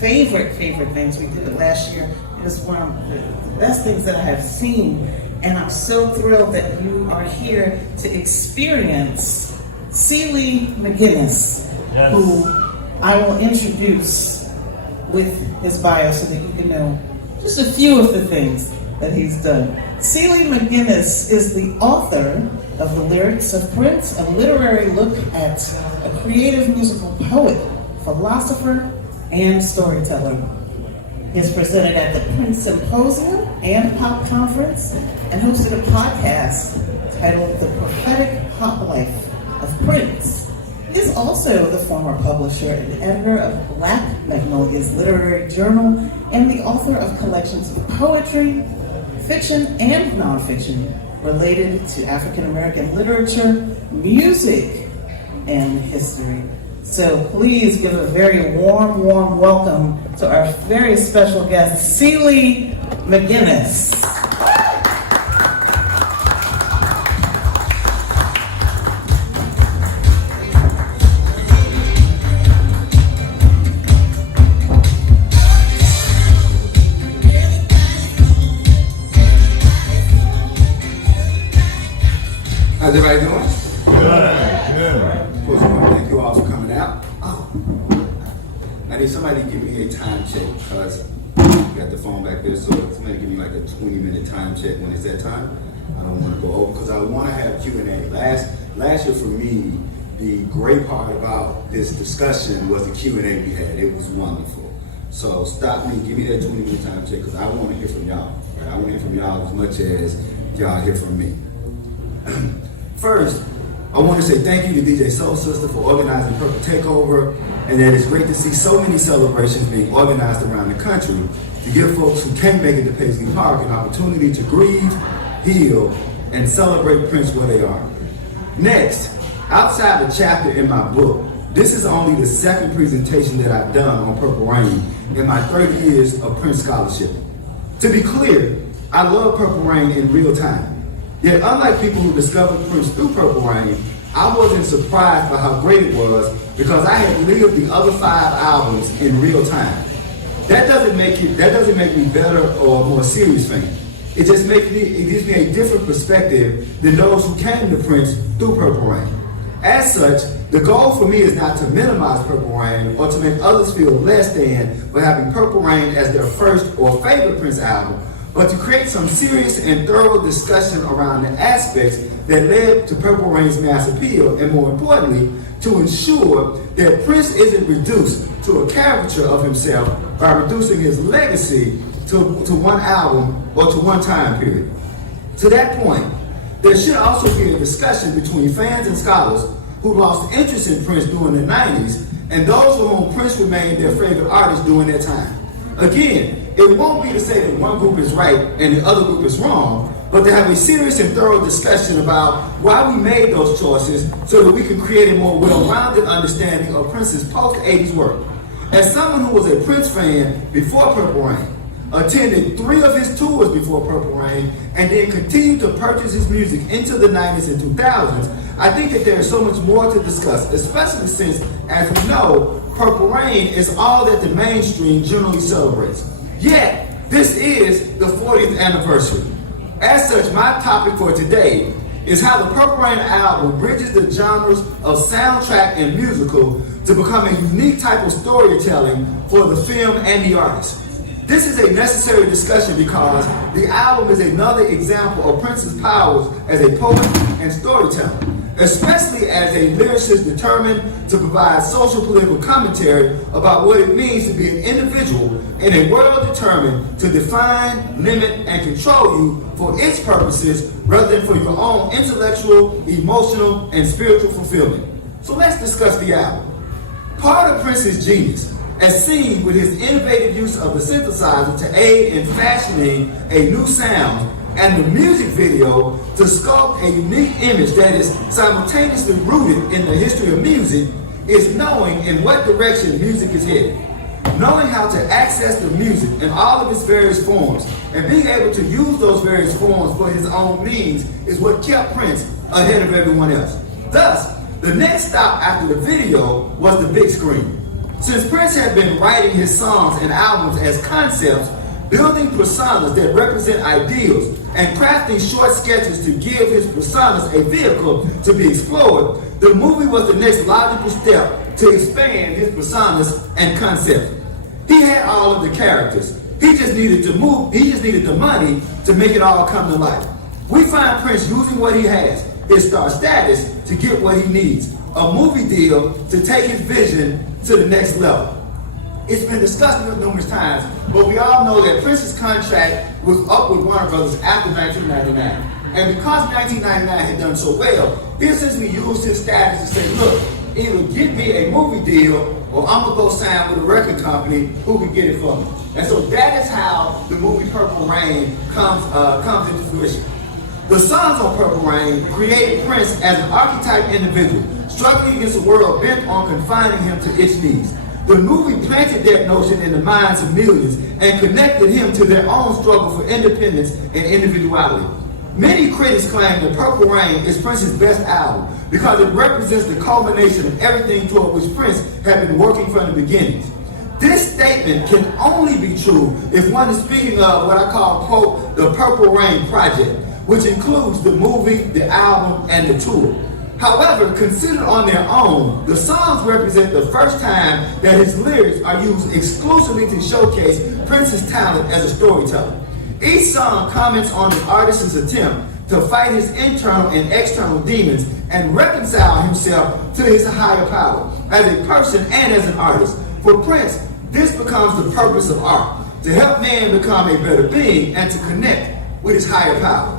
favorite things. We did it last year. It was one of the best things that I have seen, and I'm so thrilled that you are here to experience Liegh McInnis, Yes. who I will introduce with his bio so that you can know just a few of the things that he's done. Liegh McInnis is the author of The Lyrics of Prince, a literary look at a creative musical poet, philosopher, and storyteller. He has presented at the Prince Symposium and Pop Conference and hosted a podcast titled The Prophetic Pop Life of Prince. He is also the former publisher and editor of Black Magnolia's literary journal and the author of collections of poetry, fiction, and nonfiction related to African American literature, music, and history. So please give a very warm welcome to our very special guest, Liegh McInnis. How's everybody doing? Good. Of course, I want to thank you all for coming out. I need somebody to give me a time check because I got the phone back there, so somebody give me like a 20-minute time check when it's that time. I don't want to go over because I want to have Q&A. Last year for me, the great part about this discussion was the Q&A we had. It was wonderful. So stop me, give me that 20-minute time check because I want to hear from y'all. Right? I want to hear from y'all as much as y'all hear from me. First, I want to say thank you to DJ Soul Sister for organizing Purple Takeover, and that it's great to see so many celebrations being organized around the country to give folks who can't make it to Paisley Park an opportunity to grieve, heal, and celebrate Prince where they are. Next, outside the chapter in my book, this is only the second presentation that I've done on Purple Rain in my 30 years of Prince scholarship. To be clear, I love Purple Rain in real time. Yet unlike people who discovered Prince through Purple Rain, I wasn't surprised by how great it was because I had lived the other 5 albums in real time. That doesn't make me better or a more serious fan. It gives me a different perspective than those who came to Prince through Purple Rain. As such, the goal for me is not to minimize Purple Rain or to make others feel less than for having Purple Rain as their first or favorite Prince album, but to create some serious and thorough discussion around the aspects that led to Purple Rain's mass appeal, and more importantly, to ensure that Prince isn't reduced to a caricature of himself by reducing his legacy to one album or to one time period. To that point, there should also be a discussion between fans and scholars who lost interest in Prince during the 90s and those for whom Prince remained their favorite artist during that time. Again, it won't be to say that one group is right and the other group is wrong, but to have a serious and thorough discussion about why we made those choices so that we can create a more well-rounded understanding of Prince's post-80s work. As someone who was a Prince fan before Purple Rain, attended 3 of his tours before Purple Rain, and then continued to purchase his music into the 90s and 2000s, I think that there is so much more to discuss, especially since, as we know, Purple Rain is all that the mainstream generally celebrates. Yet, this is the 40th anniversary. As such, my topic for today is how the Purple Rain album bridges the genres of soundtrack and musical to become a unique type of storytelling for the film and the artist. This is a necessary discussion because the album is another example of Prince's powers as a poet and storyteller, especially as a lyricist determined to provide social political commentary about what it means to be an individual in a world determined to define, limit, and control you for its purposes rather than for your own intellectual, emotional, and spiritual fulfillment. So let's discuss the album. Part of Prince's genius, as seen with his innovative use of the synthesizer to aid in fashioning a new sound, and the music video to sculpt a unique image that is simultaneously rooted in the history of music, is knowing in what direction music is headed. Knowing how to access the music in all of its various forms and being able to use those various forms for his own means is what kept Prince ahead of everyone else. Thus, the next stop after the video was the big screen. Since Prince had been writing his songs and albums as concepts, building personas that represent ideals, and crafting short sketches to give his personas a vehicle to be explored, the movie was the next logical step to expand his personas and concepts. He had all of the characters. He just needed the money to make it all come to life. We find Prince using what he has, his star status, to get what he needs, a movie deal to take his vision to the next level. It's been discussed numerous times, but we all know that Prince's contract was up with Warner Brothers after 1999. And because 1999 had done so well, he essentially used his status to say, look, either get me a movie deal or I'm going to go sign with a record company who can get it for me. And so that is how the movie Purple Rain comes into fruition. The songs on Purple Rain created Prince as an archetype individual, struggling against a world bent on confining him to its needs. The movie planted that notion in the minds of millions and connected him to their own struggle for independence and individuality. Many critics claim that Purple Rain is Prince's best album because it represents the culmination of everything toward which Prince had been working from the beginnings. This statement can only be true if one is speaking of what I call, quote, the Purple Rain Project, which includes the movie, the album, and the tour. However, considered on their own, the songs represent the first time that his lyrics are used exclusively to showcase Prince's talent as a storyteller. Each song comments on the artist's attempt to fight his internal and external demons and reconcile himself to his higher power as a person and as an artist. For Prince, this becomes the purpose of art, to help man become a better being and to connect with his higher power.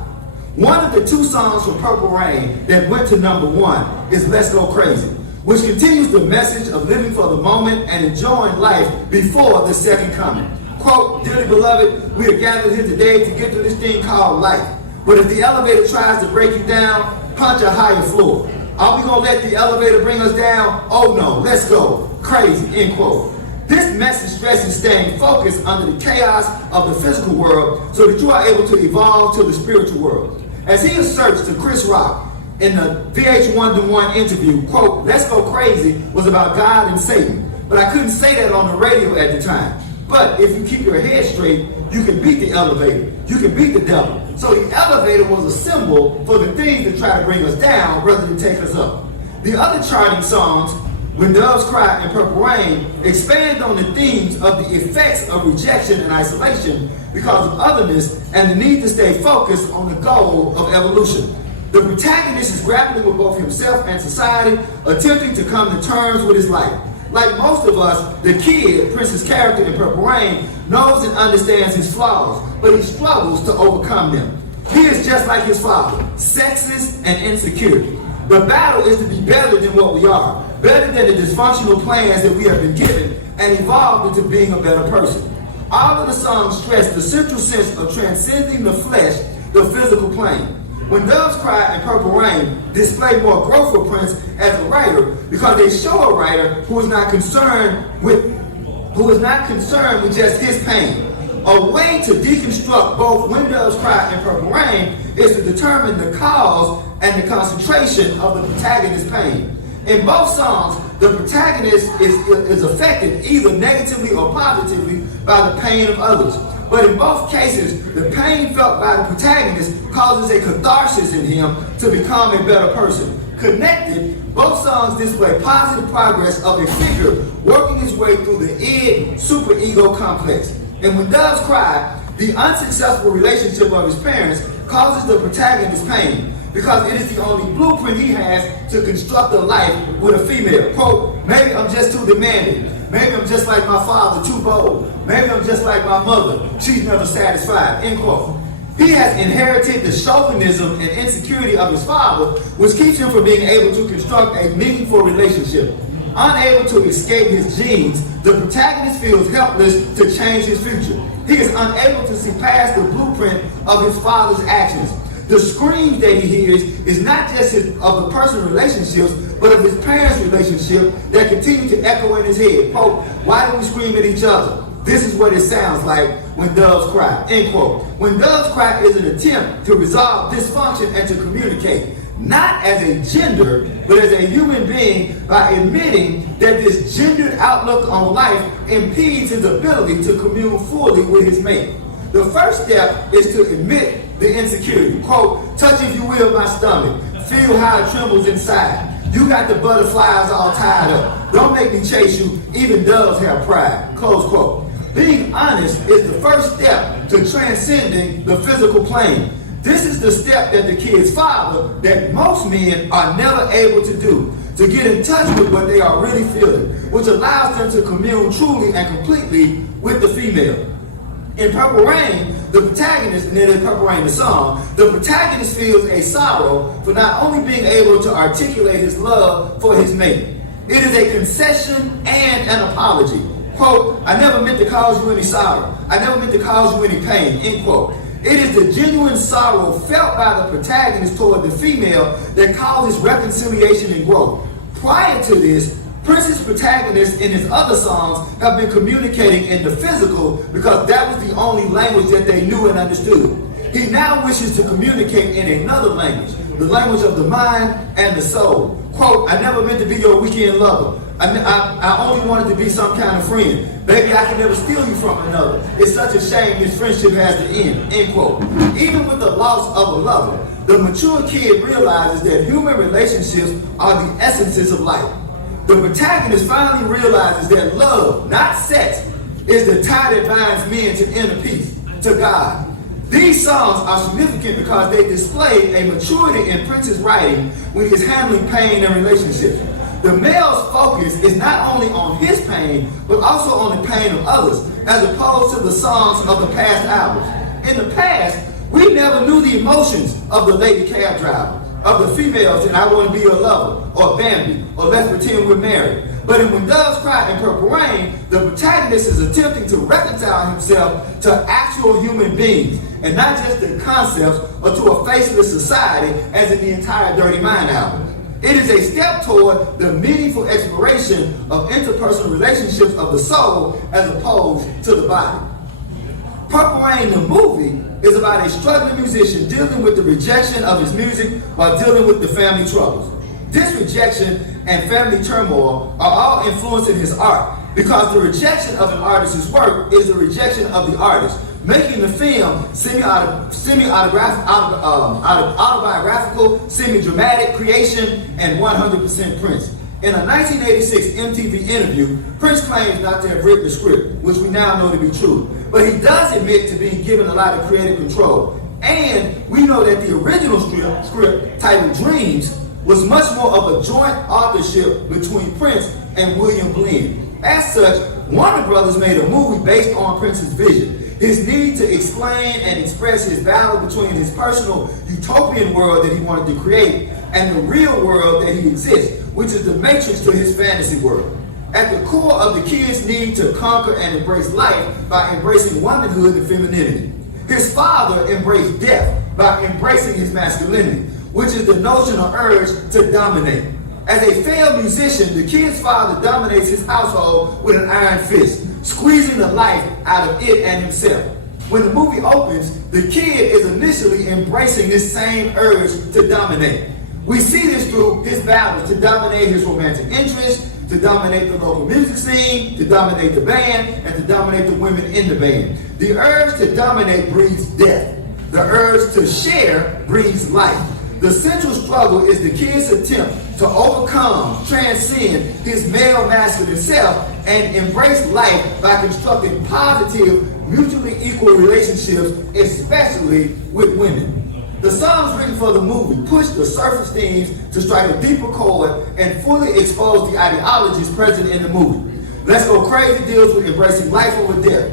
One of the two songs from Purple Rain that went to #1 is Let's Go Crazy, which continues the message of living for the moment and enjoying life before the second coming. Quote, dearly beloved, we are gathered here today to get through this thing called life. But if the elevator tries to break you down, punch a higher floor. Are we going to let the elevator bring us down? Oh no, let's go crazy, end quote. This message stresses staying focused under the chaos of the physical world so that you are able to evolve to the spiritual world. As he asserts to Chris Rock in the VH1 to 1 interview, quote, Let's Go Crazy was about God and Satan, but I couldn't say that on the radio at the time. But if you keep your head straight, you can beat the elevator. You can beat the devil. So the elevator was a symbol for the things that try to bring us down rather than take us up. The other charting songs, When Doves Cry and Purple Rain, expand on the themes of the effects of rejection and isolation because of otherness and the need to stay focused on the goal of evolution. The protagonist is grappling with both himself and society, attempting to come to terms with his life. Like most of us, the kid, Prince's character in Purple Rain, knows and understands his flaws, but he struggles to overcome them. He is just like his father, sexist and insecure. The battle is to be better than what we are, better than the dysfunctional plans that we have been given, and evolve into being a better person. All of the songs stress the central sense of transcending the flesh, the physical plane. When Doves Cry and Purple Rain display more growth for Prince as a writer because they show a writer who is not concerned with just his pain. A way to deconstruct both When Doves Cry and Purple Rain is to determine the cause and the concentration of the protagonist's pain. In both songs, the protagonist is affected either negatively or positively by the pain of others. But in both cases, the pain felt by the protagonist causes a catharsis in him to become a better person. Connected, both songs display positive progress of a figure working his way through the id superego complex. And When Doves Cry, the unsuccessful relationship of his parents causes the protagonist pain because it is the only blueprint he has to construct a life with a female. Quote, maybe I'm just too demanding. Maybe I'm just like my father, too bold. Maybe I'm just like my mother. She's never satisfied, end quote. He has inherited the chauvinism and insecurity of his father, which keeps him from being able to construct a meaningful relationship. Unable to escape his genes, the protagonist feels helpless to change his future. He is unable to see past the blueprint of his father's actions. The screams that he hears is not just of the personal relationships, but of his parents' relationship that continue to echo in his head. Quote, why do we scream at each other? This is what it sounds like when doves cry, end quote. When Doves Cry is an attempt to resolve dysfunction and to communicate. not as a gender, but as a human being by admitting that this gendered outlook on life impedes his ability to commune fully with his mate. The first step is to admit the insecurity. Quote, touch if you will my stomach, feel how it trembles inside. You got the butterflies all tied up. Don't make me chase you, even doves have pride. Close quote. Being honest is the first step to transcending the physical plane. This is the step that the kid's father, that most men are never able to do, to get in touch with what they are really feeling, which allows them to commune truly and completely with the female. In Purple Rain, the protagonist, and then in Purple Rain the song, the protagonist feels a sorrow for not only being able to articulate his love for his mate. It is a concession and an apology. Quote, I never meant to cause you any sorrow. I never meant to cause you any pain, end quote. It is the genuine sorrow felt by the protagonist toward the female that causes reconciliation and growth. Prior to this, Prince's protagonists in his other songs have been communicating in the physical because that was the only language that they knew and understood. He now wishes to communicate in another language, the language of the mind and the soul. Quote, I never meant to be your weekend lover. I only wanted to be some kind of friend. Baby, I can never steal you from another. It's such a shame this friendship has to end, end quote. Even with the loss of a lover, the mature kid realizes that human relationships are the essences of life. The protagonist finally realizes that love, not sex, is the tie that binds men to inner peace, to God. These songs are significant because they display a maturity in Prince's writing when he is handling pain and relationships. The male's focus is not only on his pain, but also on the pain of others, as opposed to the songs of the past albums. In the past, we never knew the emotions of the lady cab driver, of the females in I Want to Be Your Lover, or Bambi, or Let's Pretend We're Married. But in When Doves Cry and Purple Rain, the protagonist is attempting to reconcile himself to actual human beings, and not just the concepts or to a faceless society, as in the entire Dirty Mind album. It is a step toward the meaningful exploration of interpersonal relationships of the soul as opposed to the body. Purple Rain, the movie, is about a struggling musician dealing with the rejection of his music while dealing with the family troubles. This rejection and family turmoil are all influencing his art because the rejection of an artist's work is the rejection of the artist, making the film semi-autobiographical, semi-dramatic creation, and 100% Prince. In a 1986 MTV interview, Prince claims not to have written the script, which we now know to be true. But he does admit to being given a lot of creative control. And we know that the original script titled Dreams was much more of a joint authorship between Prince and William Blinn. As such, Warner Brothers made a movie based on Prince's vision, his need to explain and express his battle between his personal utopian world that he wanted to create and the real world that he exists, which is the matrix to his fantasy world. At the core of the kid's need to conquer and embrace life by embracing womanhood and femininity. His father embraced death by embracing his masculinity, which is the notion or urge to dominate. As a failed musician, the kid's father dominates his household with an iron fist, squeezing the life out of it and himself. When the movie opens, the kid is initially embracing this same urge to dominate. We see this through his battle to dominate his romantic interests, to dominate the local music scene, to dominate the band, and to dominate the women in the band. The urge to dominate breeds death. The urge to share breeds life. The central struggle is the kid's attempt to overcome, transcend his male masculine self and embrace life by constructing positive, mutually equal relationships, especially with women. The songs written for the movie push the surface themes to strike a deeper chord and fully expose the ideologies present in the movie. Let's Go Crazy deals with embracing life over death.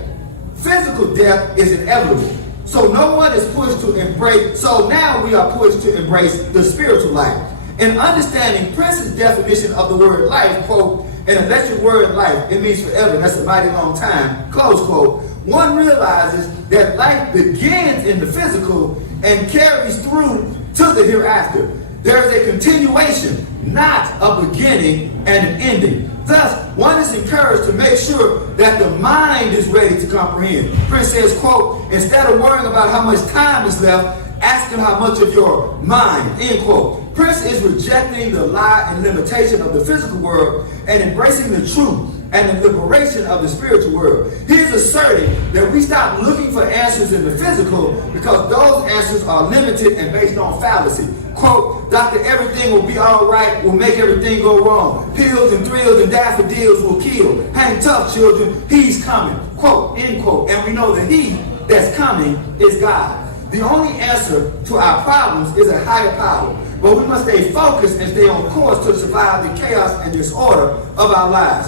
Physical death is inevitable. So no one is pushed to embrace, so now we are pushed to embrace the spiritual life. In understanding Prince's definition of the word life, quote, an electric word life, it means forever, that's a mighty long time, close quote, one realizes that life begins in the physical and carries through to the hereafter. There is a continuation, not a beginning and an ending. Thus, one is encouraged to make sure that the mind is ready to comprehend. Prince says, quote, instead of worrying about how much time is left, ask him how much of your mind, end quote. Prince is rejecting the lie and limitation of the physical world and embracing the truth and the liberation of the spiritual world. He is asserting that we stop looking for answers in the physical because those answers are limited and based on fallacy. Quote, Dr. Everything will be all right, will make everything go wrong. Pills and thrills and daffodils will kill. Hang tough, children, he's coming. Quote, end quote. And we know that he that's coming is God. The only answer to our problems is a higher power. But we must stay focused and stay on course to survive the chaos and disorder of our lives.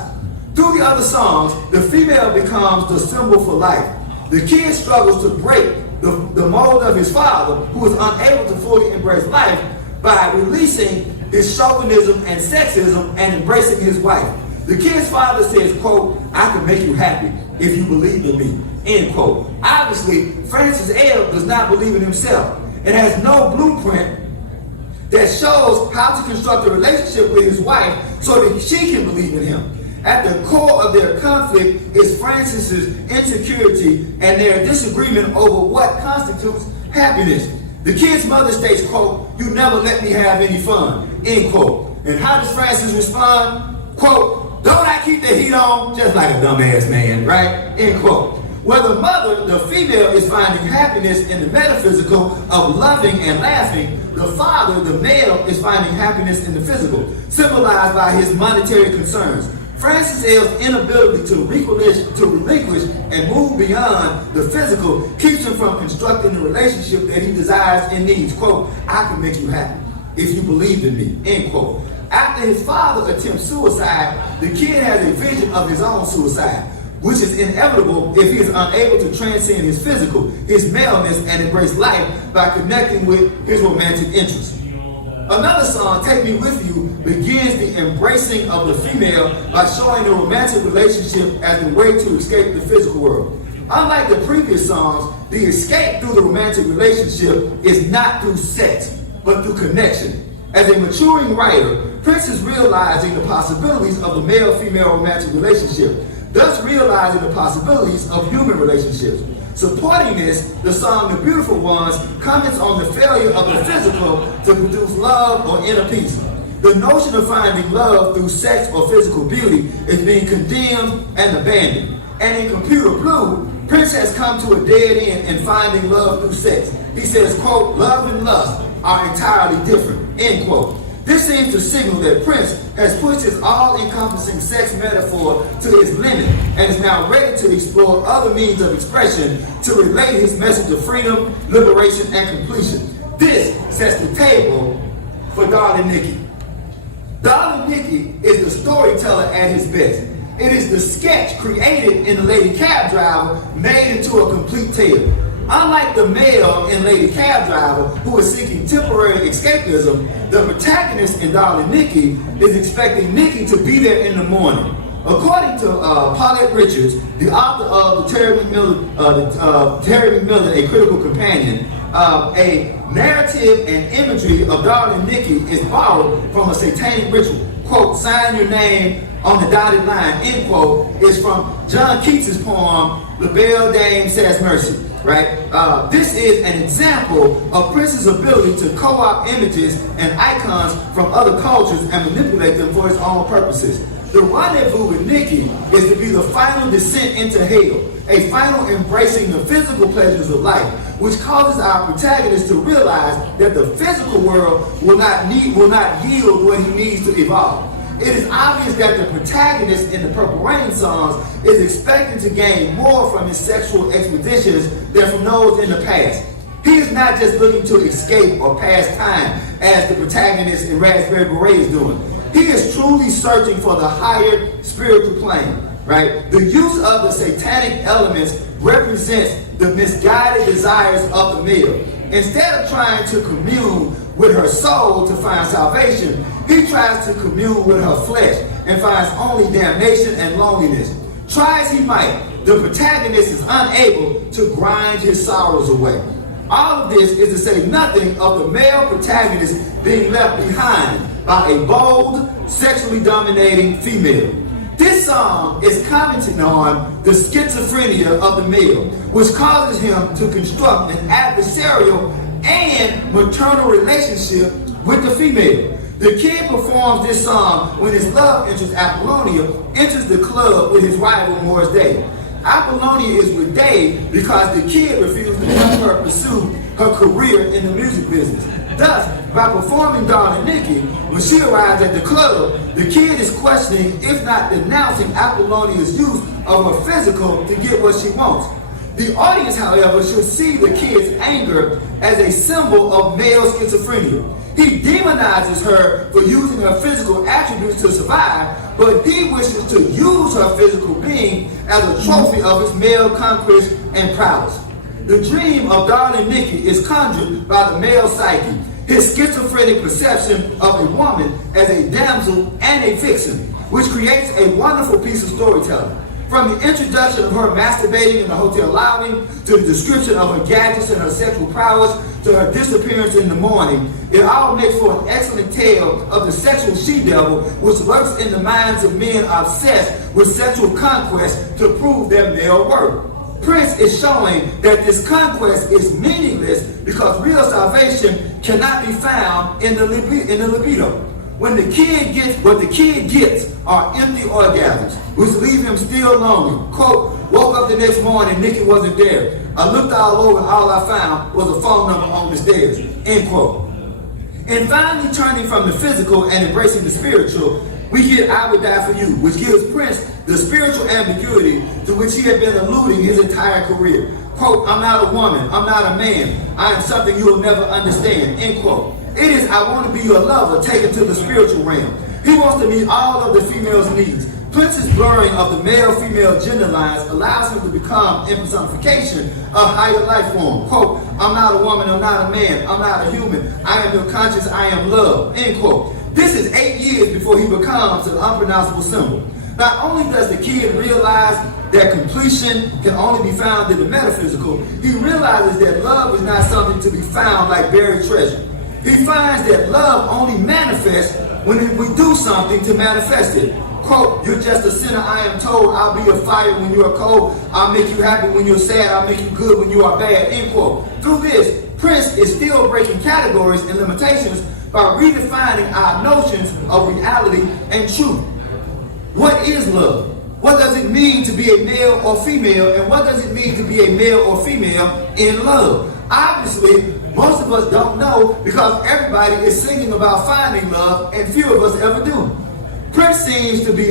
Through the other songs, the female becomes the symbol for life. The kid struggles to break the mold of his father, who is unable to fully embrace life by releasing his chauvinism and sexism and embracing his wife. The kid's father says, quote, I can make you happy if you believe in me, end quote. Obviously, Francis L. does not believe in himself and has no blueprint that shows how to construct a relationship with his wife so that she can believe in him. At the core of their conflict is Francis's insecurity and their disagreement over what constitutes happiness. The kid's mother states, quote, you never let me have any fun, end quote. And how does Francis respond? Quote, don't I keep the heat on? Just like a dumbass man, right? End quote. Where the mother, the female, is finding happiness in the metaphysical of loving and laughing, the father, the male, is finding happiness in the physical, symbolized by his monetary concerns. Francis L's inability to relinquish and move beyond the physical keeps him from constructing the relationship that he desires and needs. Quote, I can make you happy if you believe in me, end quote. After his father attempts suicide, the kid has a vision of his own suicide, which is inevitable if he is unable to transcend his physical, his maleness, and embrace life by connecting with his romantic interests. Another song, Take Me With You, begins the embracing of the female by showing the romantic relationship as a way to escape the physical world. Unlike the previous songs, the escape through the romantic relationship is not through sex, but through connection. As a maturing writer, Prince is realizing the possibilities of the male-female romantic relationship, thus realizing the possibilities of human relationships. Supporting this, the song The Beautiful Ones comments on the failure of the physical to produce love or inner peace. The notion of finding love through sex or physical beauty is being condemned and abandoned. And in Computer Blue, Prince has come to a dead end in finding love through sex. He says, quote, love and lust are entirely different, end quote. This seems to signal that Prince has pushed his all-encompassing sex metaphor to his limit and is now ready to explore other means of expression to relate his message of freedom, liberation, and completion. This sets the table for Darling Nikki. Darling Nikki is the storyteller at his best. It is the sketch created in The Lady Cab Driver made into a complete tale. Unlike the male in Lady Cab Driver, who is seeking temporary escapism, the protagonist in Darling Nikki is expecting Nikki to be there in the morning. According to Paulette Richards, the author of the Terry McMillan, A Critical Companion, a narrative and imagery of Darling Nikki is borrowed from a satanic ritual. Quote, sign your name on the dotted line, end quote, is from John Keats's poem, The Belle Dame Says Mercy. Right? This is an example of Prince's ability to co-opt images and icons from other cultures and manipulate them for his own purposes. The rendezvous with Nikki is to be the final descent into hell, a final embracing the physical pleasures of life, which causes our protagonist to realize that the physical world will not yield what he needs to evolve. It is obvious that the protagonist in the Purple Rain songs is expecting to gain more from his sexual expeditions than from those in the past. He is not just looking to escape or pass time as the protagonist in Raspberry Beret is doing. He is truly searching for the higher spiritual plane, right? The use of the satanic elements represents the misguided desires of the male. Instead of trying to commune with her soul to find salvation, he tries to commune with her flesh and finds only damnation and loneliness. Try as he might, the protagonist is unable to grind his sorrows away. All of this is to say nothing of the male protagonist being left behind by a bold, sexually dominating female. This song is commenting on the schizophrenia of the male, which causes him to construct an adversarial and maternal relationship with the female. The kid performs this song when his love interest, Apollonia, enters the club with his rival, Morris Day. Apollonia is with Day because the kid refused to help her pursue her career in the music business. Thus, by performing Darling Nikki, when she arrives at the club, the kid is questioning, if not denouncing, Apollonia's use of her physical to get what she wants. The audience, however, should see the kid's anger as a symbol of male schizophrenia. He demonizes her for using her physical attributes to survive, but he wishes to use her physical being as a trophy of his male conquest and prowess. The dream of Darling Nikki is conjured by the male psyche, his schizophrenic perception of a woman as a damsel and a vixen, which creates a wonderful piece of storytelling. From the introduction of her masturbating in the hotel lobby, to the description of her gadgets and her sexual prowess, to her disappearance in the morning, it all makes for an excellent tale of the sexual she-devil which lurks in the minds of men obsessed with sexual conquest to prove their male worth. Prince is showing that this conquest is meaningless because real salvation cannot be found in the libido. When the kid gets, what the kid gets are empty orgasms, which leave him still lonely. Quote, woke up the next morning, Nikki wasn't there. I looked all over and all I found was a phone number on the stairs. End quote. And finally turning from the physical and embracing the spiritual, we get I Would Die For You, which gives Prince the spiritual ambiguity to which he had been alluding his entire career. Quote, I'm not a woman, I'm not a man, I am something you will never understand. End quote. It is I want to be your lover taken to the spiritual realm. He wants to meet all of the female's needs. Prince's blurring of the male-female gender lines allows him to become impersonification of higher life form. Quote, I'm not a woman, I'm not a man, I'm not a human, I am your conscience, I am love. End quote. This is 8 years before he becomes an unpronounceable symbol. Not only does the kid realize that completion can only be found in the metaphysical, he realizes that love is not something to be found like buried treasure. He finds that love only manifests when we do something to manifest it. Quote, you're just a sinner, I am told. I'll be a fire when you are cold. I'll make you happy when you're sad. I'll make you good when you are bad. End quote. Through this, Prince is still breaking categories and limitations by redefining our notions of reality and truth. What is love? What does it mean to be a male or female? And what does it mean to be a male or female in love? Obviously, most of us don't know because everybody is singing about finding love and few of us ever do. Prince seems to be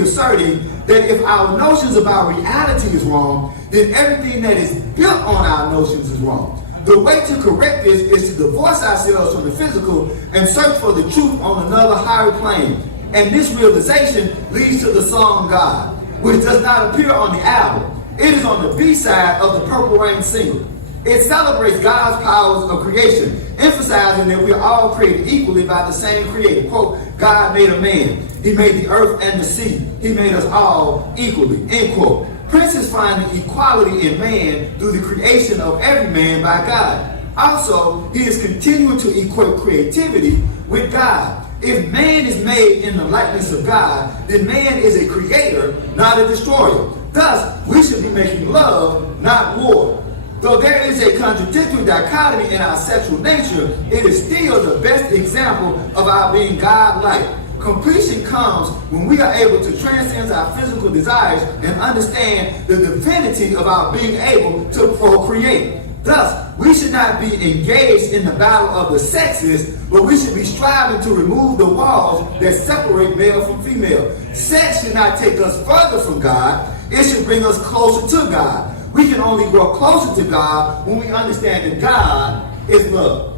asserting that if our notions about reality is wrong, then everything that is built on our notions is wrong. The way to correct this is to divorce ourselves from the physical and search for the truth on another higher plane. And this realization leads to the song God, which does not appear on the album. It is on the B-side of the Purple Rain single. It celebrates God's powers of creation, emphasizing that we are all created equally by the same creator. Quote, God made a man. He made the earth and the sea. He made us all equally. End quote. Prince is finding equality in man through the creation of every man by God. Also, he is continuing to equate creativity with God. If man is made in the likeness of God, then man is a creator, not a destroyer. Thus, we should be making love, not war. Though there is a contradictory dichotomy in our sexual nature, it is still the best example of our being God-like. Completion comes when we are able to transcend our physical desires and understand the divinity of our being able to procreate. Thus, we should not be engaged in the battle of the sexes, but we should be striving to remove the walls that separate male from female. Sex should not take us further from God, it should bring us closer to God. We can only grow closer to God when we understand that God is love.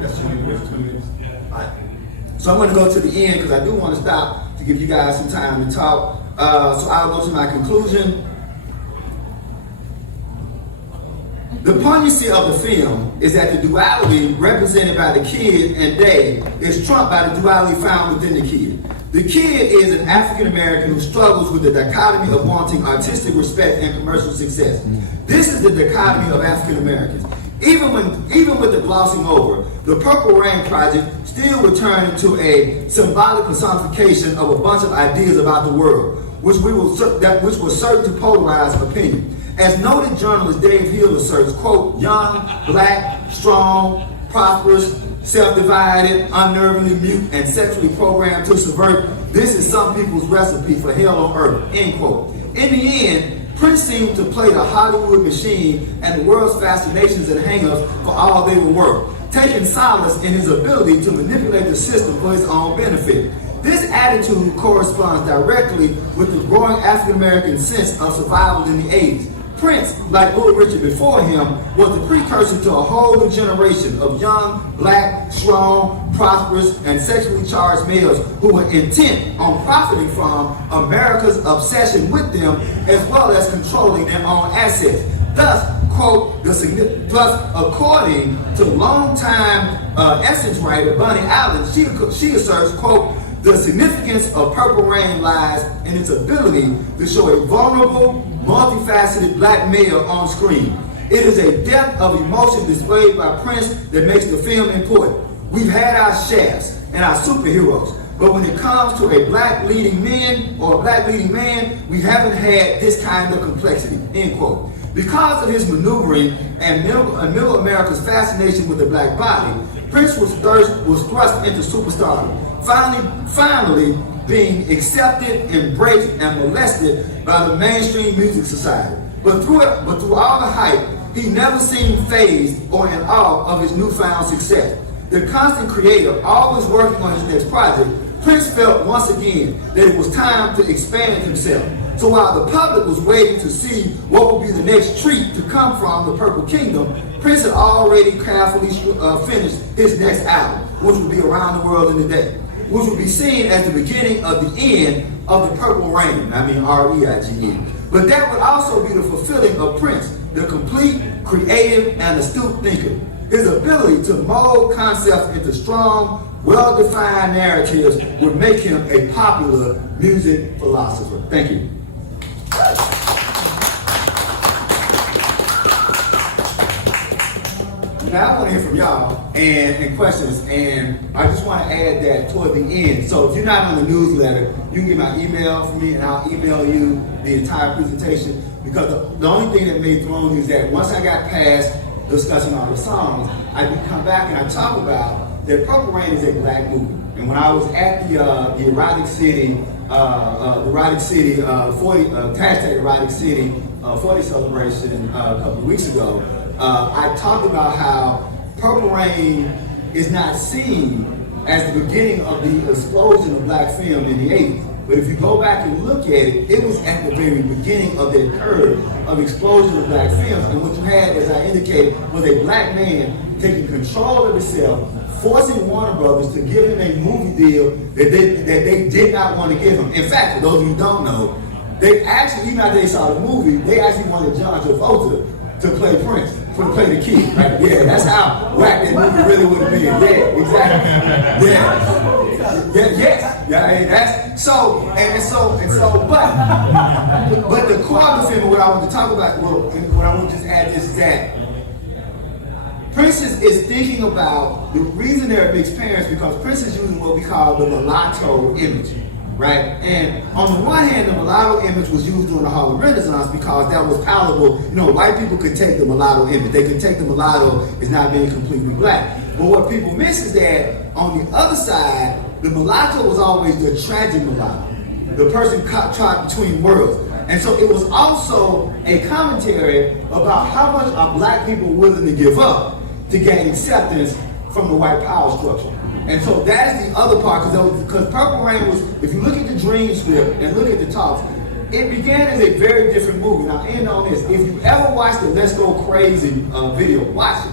That's 20 minutes. All right. So I'm going to go to the end because I do want to stop to give you guys some time to talk. So I'll go to my conclusion. The poignancy of the film is that the duality represented by the kid and they is trumped by the duality found within the kid. The kid is an African American who struggles with the dichotomy of wanting artistic respect and commercial success. This is the dichotomy of African Americans. Even with the glossing over, the Purple Rain Project still returned to a symbolic personification of a bunch of ideas about the world, which was certain to polarize opinion. As noted journalist Dave Hill asserts, quote, young, black, strong, prosperous, self-divided, unnervingly mute, and sexually programmed to subvert. This is some people's recipe for hell on earth, end quote. In the end, Prince seemed to play the Hollywood machine and the world's fascinations and hang-ups for all they were worth, taking solace in his ability to manipulate the system for his own benefit. This attitude corresponds directly with the growing African-American sense of survival in the 80s. Prince, like Little Richard before him, was the precursor to a whole new generation of young, black, strong, prosperous, and sexually charged males who were intent on profiting from America's obsession with them, as well as controlling their own assets. Thus, quote, according to longtime Essence writer Bunny Allen, she asserts, quote, the significance of Purple Rain lies in its ability to show a vulnerable, multifaceted black male on screen. It is a depth of emotion displayed by Prince that makes the film important. We've had our chefs and our superheroes, but when it comes to a black leading man or a black leading man, we haven't had this kind of complexity, end quote. Because of his maneuvering and middle America's fascination with the black body, Prince was thrust into superstardom, finally being accepted, embraced, and molested by the mainstream music society. But through all the hype, he never seemed fazed or in awe of his newfound success. The constant creator, always working on his next project, Prince felt once again that it was time to expand himself. So while the public was waiting to see what would be the next treat to come from the Purple Kingdom, Prince had already carefully finished his next album, which would be Around the World in a Day, which would be seen as the beginning of the end of the Purple Rain, R-E-I-G-N. But that would also be the fulfilling of Prince, the complete, creative, and astute thinker. His ability to mold concepts into strong, well-defined narratives would make him a popular music philosopher. Thank you. Now I want to hear from y'all and questions, and I just want to add that toward the end. So if you're not on the newsletter, you can get my email from me and I'll email you the entire presentation, because the only thing that may throw me is that once I got past discussing all the songs, I come back and I talk about that Purple Rain is a black movement. And when I was at the Erotic City, hashtag Erotic City 40 celebration a couple of weeks ago, I talked about how Purple Rain is not seen as the beginning of the explosion of black film in the 80s. But if you go back and look at it, it was at the very beginning of that curve of explosion of black films. And what you had, as I indicated, was a black man taking control of himself, forcing Warner Brothers to give him a movie deal that they did not want to give him. In fact, for those of you who don't know, they actually, even after they saw the movie, they actually wanted John Travolta to play Prince, to play the kid. Right? Yeah, that's how whack that movie really would have been. Yeah, exactly. Yeah, that's so, but the core of the film, what I want to talk about, what I want to just add is that Prince is thinking about the reason there are mixed parents, because Prince is using what we call the mulatto image, right? And on the one hand, the mulatto image was used during the Harlem Renaissance because that was palatable. You know, white people could take the mulatto image. They could take the mulatto as not being completely black. But what people miss is that on the other side, the mulatto was always the tragic mulatto, the person caught between worlds. And so it was also a commentary about how much are black people willing to give up to gain acceptance from the white power structure. And so that is the other part, because Purple Rain was, if you look at the dream script and look at the talks, it began as a very different movie. Now, end on this. If you ever watched the Let's Go Crazy video, watch it.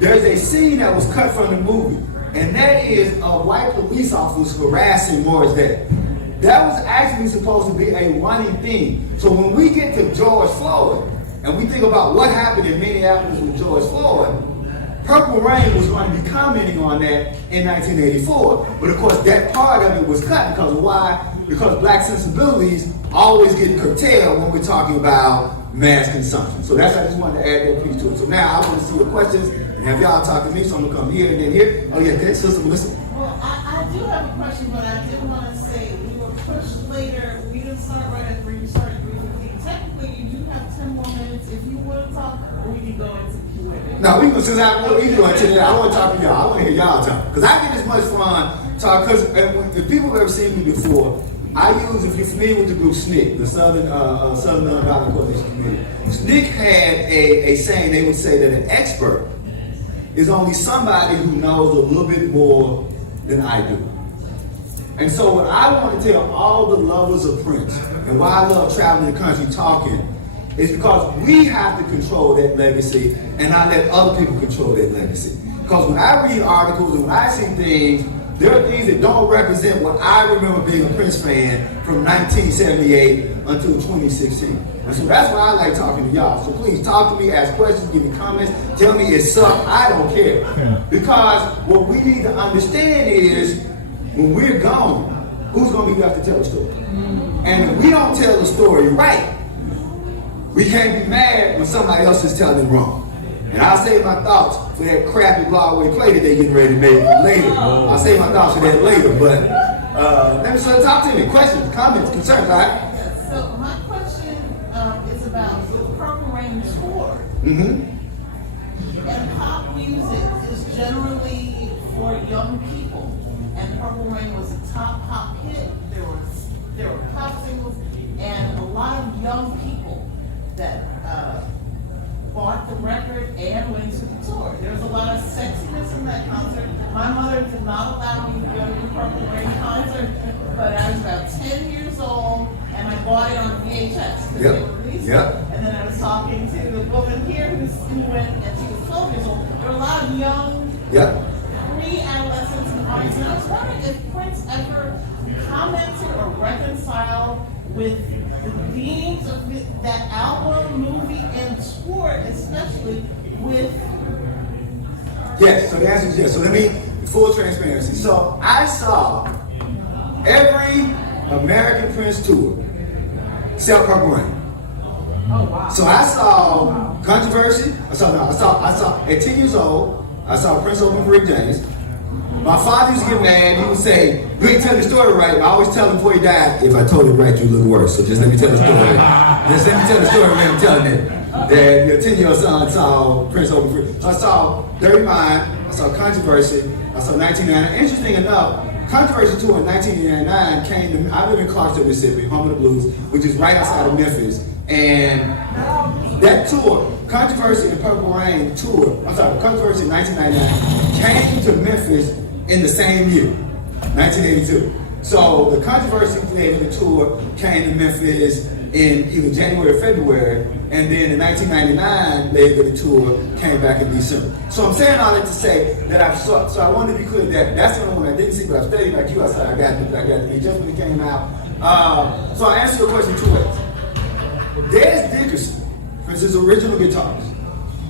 There's a scene that was cut from the movie, and that is a white police officer harassing Morris Day. That was actually supposed to be a running theme. So when we get to George Floyd, and we think about what happened in Minneapolis with George Floyd, Purple Rain was going to be commenting on that in 1984. But of course, that part of it was cut because why? Because black sensibilities always get curtailed when we're talking about mass consumption. So that's, I just wanted to add that piece to it. So now I want to see your questions and have y'all talk to me, so I'm going to come here and then here. Oh yeah, okay, Sister Melissa. Well, I do have a question, but I did want to say we were pushed later. We didn't start right at 3, we started 3:15. Technically, you do have 10 more minutes if you want to talk, or we can go into Q&A. No, since we doing today, I want to talk to y'all. I want to hear y'all talk. Because I get as much fun talk, because if people have ever seen me before, if you're familiar with the group SNCC, the Southern Nonviolent Coalition Committee, SNCC had a saying. They would say that an expert is only somebody who knows a little bit more than I do. And so what I want to tell all the lovers of Prince, and why I love traveling the country talking, is because we have to control that legacy and not let other people control that legacy. Because when I read articles and when I see things, there are things that don't represent what I remember being a Prince fan from 1978 until 2016. And so that's why I like talking to y'all. So please talk to me, ask questions, give me comments, tell me it sucks. I don't care. Because what we need to understand is when we're gone, who's going to be left to tell the story? And if we don't tell the story right, we can't be mad when somebody else is telling it wrong. And I'll save my thoughts for that crappy Broadway play that they're getting ready to make later. I'll save my thoughts for that later. But let me talk to me. Questions, comments, concerns, all right? Yes, so my question is about the Purple Rain tour. And pop music is generally for young people. And Purple Rain was a top pop hit. There were pop singles and a lot of young people that bought the record and went to the tour. There was a lot of sexiness in that concert. My mother did not allow me to go to the Purple Rain concert, but I was about 10 years old and I bought it on VHS. They released it. And then I was talking to the woman here who went, and she was 12 years old. There were a lot of young pre-adolescents and artists, and I was wondering if Prince ever commented or reconciled with the themes of that album, movie, and tour, especially with... Yes, so the answer is yes. So let me, full transparency. So I saw every American Prince tour except Purple Rain. Oh, wow. So I saw Controversy. I saw at 10 years old, I saw Prince open for Rick James. My father used to get mad. He would say, "You ain't telling the story right." I always tell him before he died, "If I told it right, you'd look worse. So just let me tell the story. Just let me tell the story when I'm telling it." That your 10-year-old son saw Prince open for. So I saw Dirty Mind. I saw Controversy. I saw 1999. Interesting enough, Controversy tour in 1999 came to. I live in Clarksville, Mississippi, home of the blues, which is right outside of Memphis, and that tour. Controversy and Purple Rain tour, Controversy in 1999 came to Memphis in the same year, 1982. So the Controversy leg of the tour came to Memphis in either January or February, and then the 1999 leg of the tour came back in December. So I'm saying all that to say that so I wanted to be clear that that's the only one I didn't see, but I've studied like you. I said I got it just when it came out. So I answered your question two ways. Des Dickerson, his original guitarist,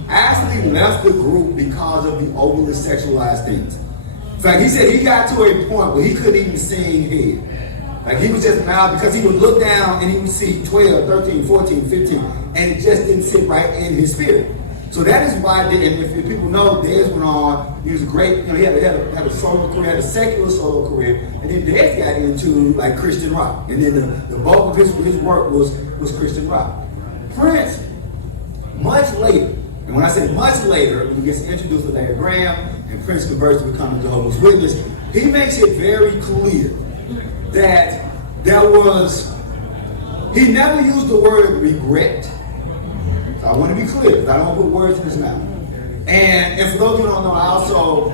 actually left the group because of the overly sexualized things. In fact, he said he got to a point where he couldn't even sing head. Like he was just mad because he would look down and he would see 12, 13, 14, 15, and it just didn't sit right in his spirit. So that is why, and if people know, Des went on, he was a great, he had a solo career, had a secular solo career, and then Des got into like Christian rock. And then the bulk of his work was Christian rock. Prince, much later, and when I say much later, when he gets introduced to Larry Graham and Prince converts to becoming Jehovah's Witness, he makes it very clear that he never used the word regret. So I want to be clear, because I don't put words in his mouth. And for those who don't know, I also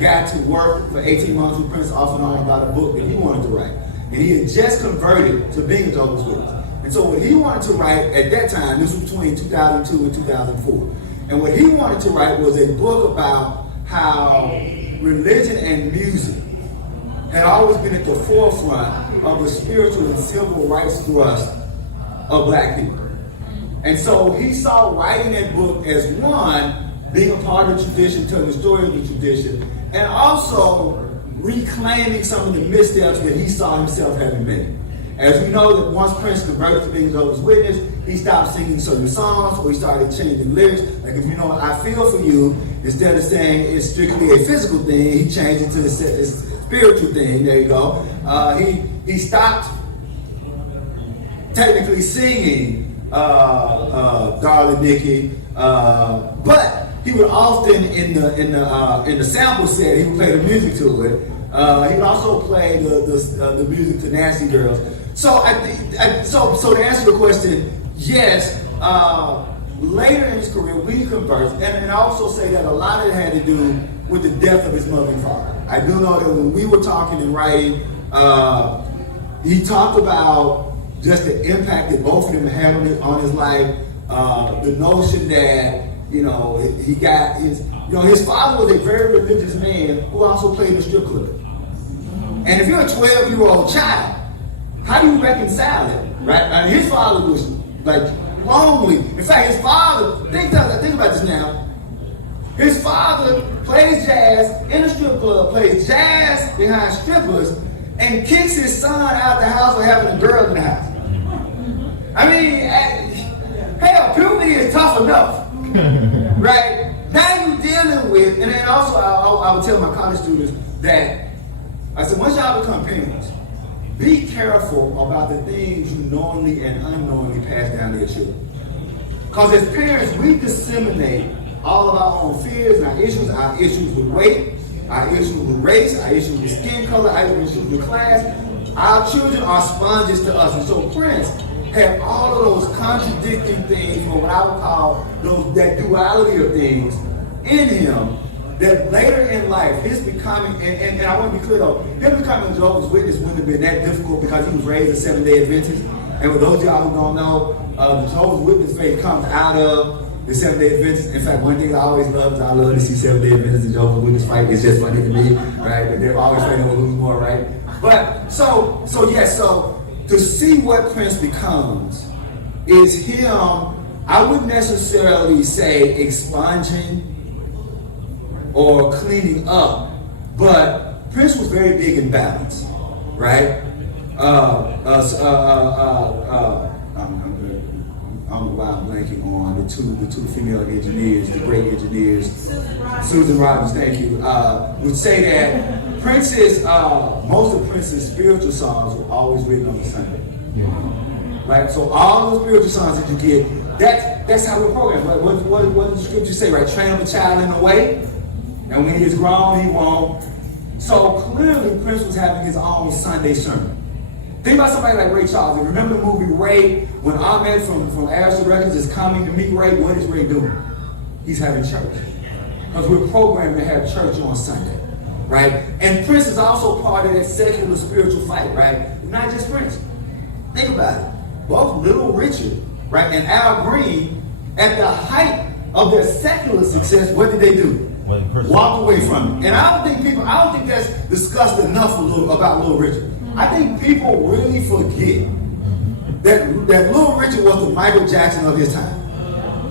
got to work for 18 months with Prince off and on about a book that he wanted to write. And he had just converted to being a Jehovah's Witness. And so what he wanted to write at that time, this was between 2002 and 2004, and what he wanted to write was a book about how religion and music had always been at the forefront of the spiritual and civil rights thrust of black people. And so he saw writing that book as one, being a part of the tradition, telling the story of the tradition, and also reclaiming some of the missteps that he saw himself having made. As we know that once Prince converted to being Jehovah's Witness, he stopped singing certain songs, or he started changing lyrics. Like if you know, "I feel for you," instead of saying it's strictly a physical thing, he changed it to the spiritual thing. There you go. He stopped technically singing "Darling Nikki," but he would often in the sample set he would play the music to it. He would also play the music to Nasty Girls. So so to answer the question, yes. Later in his career, we conversed, and I also say that a lot of it had to do with the death of his mother and father. I do know that when we were talking and writing, he talked about just the impact that both of them had on his life. The notion that he got his father was a very religious man who also played in a strip club. And if you're a 12-year-old child, how do you reconcile that, right? And his father was like lonely. In fact, his father, think about this now. His father plays jazz in a strip club, plays jazz behind strippers, and kicks his son out of the house for having a girl in the house. I mean, hell, puberty is tough enough, right? Now you're dealing with, and then also I would tell my college students that, I said, once y'all become parents, be careful about the things you knowingly and unknowingly pass down to your children. Because as parents, we disseminate all of our own fears and our issues with weight, our issues with race, our issues with skin color, our issues with class. Our children are sponges to us. And so Prince had all of those contradicting things, or what I would call that duality of things in him, that later in life, his becoming, and I want to be clear though, him becoming Jehovah's Witness wouldn't have been that difficult because he was raised a Seventh-day Adventist. And for those of y'all who don't know, the Jehovah's Witness faith comes out of the Seventh-day Adventists. In fact, one thing I always love is I love to see Seventh-day Adventists and Jehovah's Witness fight. It's just funny to me, right? But they're always fighting over who's more, right? But so to see what Prince becomes is him, I wouldn't necessarily say expunging or cleaning up, but Prince was very big in balance, right? I don't know why I'm blanking on the two female engineers, the great engineers, Susan Robbins, thank you, would say that Prince's, most of Prince's spiritual songs were always written on a Sunday. Yeah. Right? So all the spiritual songs that you get, that's how we're programmed. What does the scripture say, right? Train up a child in the way, and when he is grown, he won't. So clearly Prince was having his own Sunday sermon. Think about somebody like Ray Charles. And remember the movie Ray? When Ahmed from Arista Records is coming to meet Ray, what is Ray doing? He's having church. Because we're programmed to have church on Sunday, right? And Prince is also part of that secular spiritual fight, right? Not just Prince. Think about it. Both Little Richard, right, and Al Green, at the height of their secular success, what did they do? Walk away from it. And I don't think that's discussed enough about Little Richard. I think people really forget that Little Richard was the Michael Jackson of his time.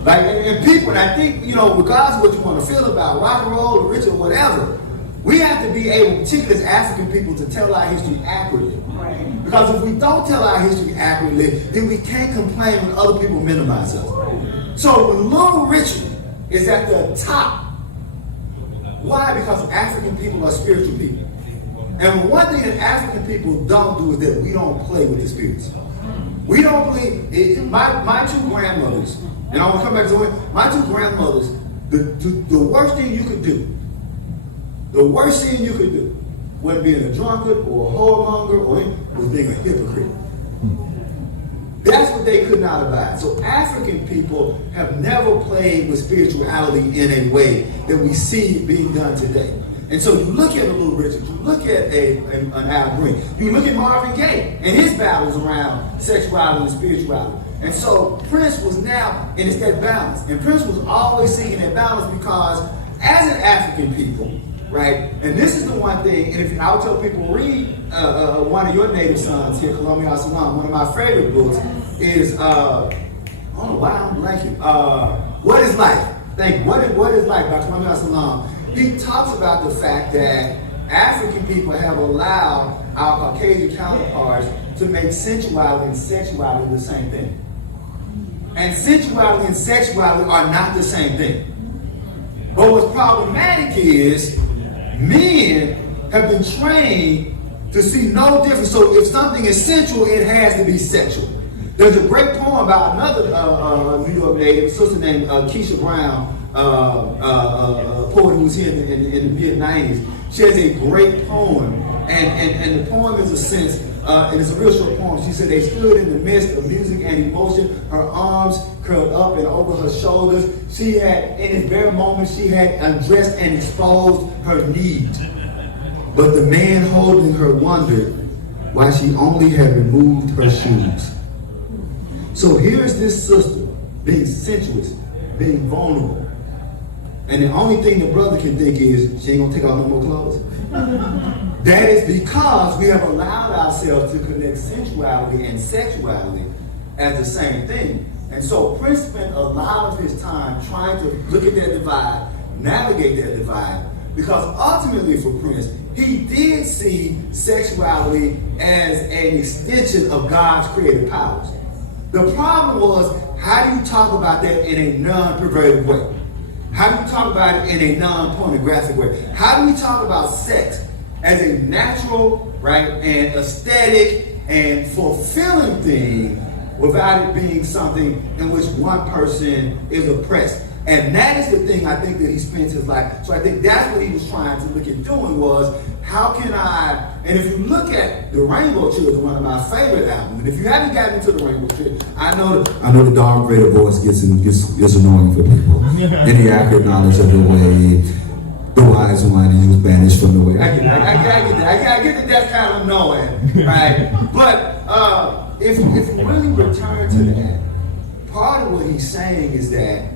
Like, and people, and I think, regardless of what you want to feel about rock and roll or Richard, whatever, we have to be able, particularly as African people, to tell our history accurately. Right. Because if we don't tell our history accurately, then we can't complain when other people minimize us. So when Little Richard is at the top, why? Because African people are spiritual people. And one thing that African people don't do is that we don't play with the spirits. We don't believe it. My two grandmothers, and I want to come back to it, my two grandmothers, the worst thing you could do, wasn't being a drunkard or a whoremonger was being a hypocrite. That's what they could not abide. So African people have never played with spirituality in a way that we see being done today. And so you look at a Little Richard, you look at an Al Green, you look at Marvin Gaye and his battles around sexuality and spirituality. And so Prince was now, and it's that balance. And Prince was always seeking that balance because as an African people, right, and this is the one thing, and if I would tell people, read one of your native sons here, Columbia Salam, one of my favorite books is, I don't know why I'm blanking, What is Life? Thank you. What is Life by Columbia Salam. He talks about the fact that African people have allowed our Caucasian counterparts to make sensuality and sexuality the same thing. And sensuality and sexuality are not the same thing. But what's problematic is men have been trained to see no difference. So if something is sensual, it has to be sexual. There's a great poem about another New York native, sister named Keisha Brown, poet who was here in the mid-90s. She has a great poem, and the poem is a sense, and it's a real short poem. She said, they stood in the midst of music and emotion, her arms curled up and over her shoulders. She had, in this very moment, she had undressed and exposed her need. But the man holding her wondered why she only had removed her shoes. So here's this sister being sensuous, being vulnerable. And the only thing the brother can think is, she ain't gonna take off no more clothes. That is because we have allowed ourselves to connect sensuality and sexuality as the same thing. And so Prince spent a lot of his time trying to look at that divide, navigate that divide, because ultimately for Prince, he did see sexuality as an extension of God's creative powers. The problem was, how do you talk about that in a non-perverted way? How do you talk about it in a non-pornographic way? How do we talk about sex as a natural, right, and aesthetic and fulfilling thing without it being something in which one person is oppressed? And that is the thing I think that he spends his life. So I think that's what he was trying to look at doing was, how can I, and if you look at The Rainbow Children, one of my favorite albums, and if you haven't gotten into The Rainbow Children, I know the dark greater voice gets annoying for people. Any accurate knowledge of the way, the wise one, he was banished from the way. I get that that's kind of annoying, right? But if you really return to that, part of what he's saying is that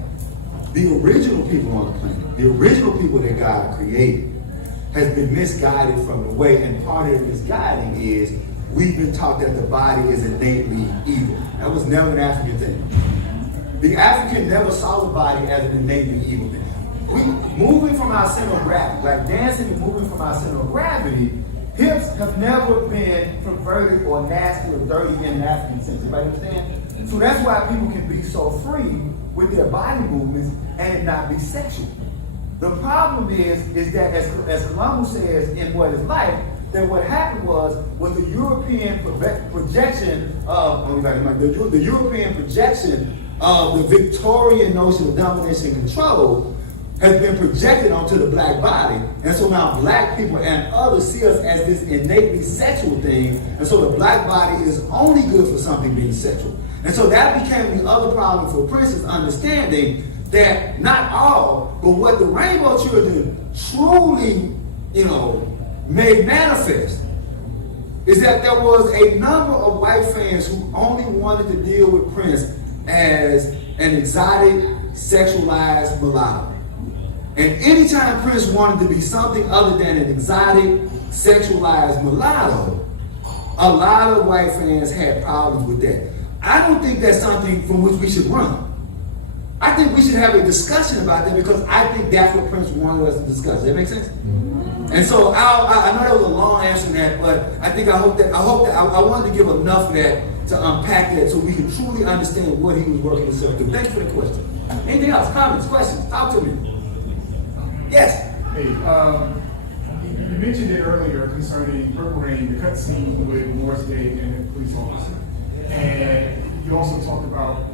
the original people on the planet, the original people that God created, has been misguided from the way, and part of the misguiding is we've been taught that the body is innately evil. That was never an African thing. The African never saw the body as an innately evil thing. We moving from our center of gravity, like dancing and moving from our center of gravity, hips have never been perverted or nasty or dirty in an African sense. Everybody understand? So that's why people can be so free with their body movements and it not be sexual. The problem is that as Columbus says in What is Life, that what happened was the European projection of the European projection of the Victorian notion of domination and control has been projected onto the black body. And so now black people and others see us as this innately sexual thing. And so the black body is only good for something being sexual. And so that became the other problem for Prince, is understanding that not all, but what the Rainbow Children truly, made manifest is that there was a number of white fans who only wanted to deal with Prince as an exotic, sexualized mulatto. And anytime Prince wanted to be something other than an exotic, sexualized mulatto, a lot of white fans had problems with that. I don't think that's something from which we should run. I think we should have a discussion about that, because I think that's what Prince wanted us to discuss. Does that make sense? And so I know that was a long answer to that, but I wanted to give enough of that to unpack that so we can truly understand what he was working himself through. Thank you for the question. Anything else? Comments? Questions? Talk to me. Yes. Hey, you mentioned it earlier concerning Purple Rain, the cut scene with Morris Day and the police officer. And you also talked about,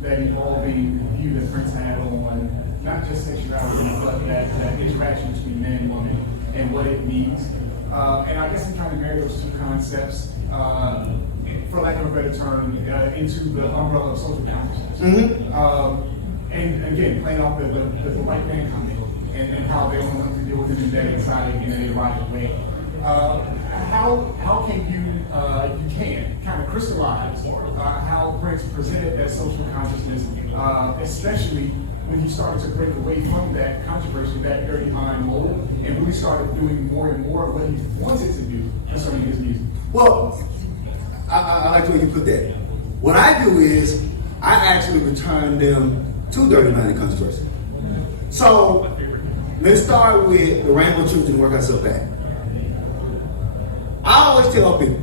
that evolving view that Prince had on not just sexuality, but that interaction between man and woman and what it means. And I guess I'm trying to marry those two concepts, for lack of a better term, into the umbrella of social consciousness. Mm-hmm. And again, playing off the white man comment and how they only want to deal with it in that exotic and an erotic way. How can you, if you can, kind of crystallize how Prince presented that social consciousness, especially when he started to break away from that controversy, that dirty mind mold, and really started doing more and more of what he wanted to do concerning his music? Well, I like the way you put that. What I do is I actually return them to Dirty Mind and Controversy. So let's start with the Rainbow Children and work ourselves back. I always tell people,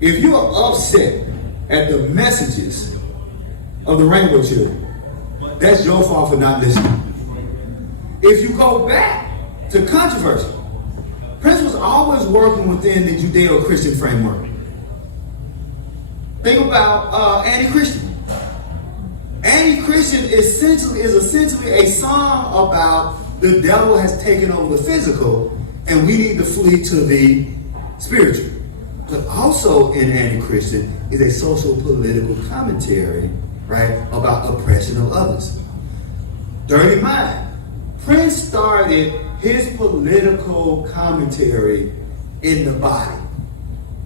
if you are upset at the messages of the Rainbow Children, that's your fault for not listening. If you go back to Controversy, Prince was always working within the Judeo-Christian framework. Think about Anti-Christian. Anti-Christian is essentially a song about the devil has taken over the physical and we need to flee to the spiritual. But also in Anti-Christian is a social political commentary, right, about oppression of others. Dirty Mind. Prince started his political commentary in the body.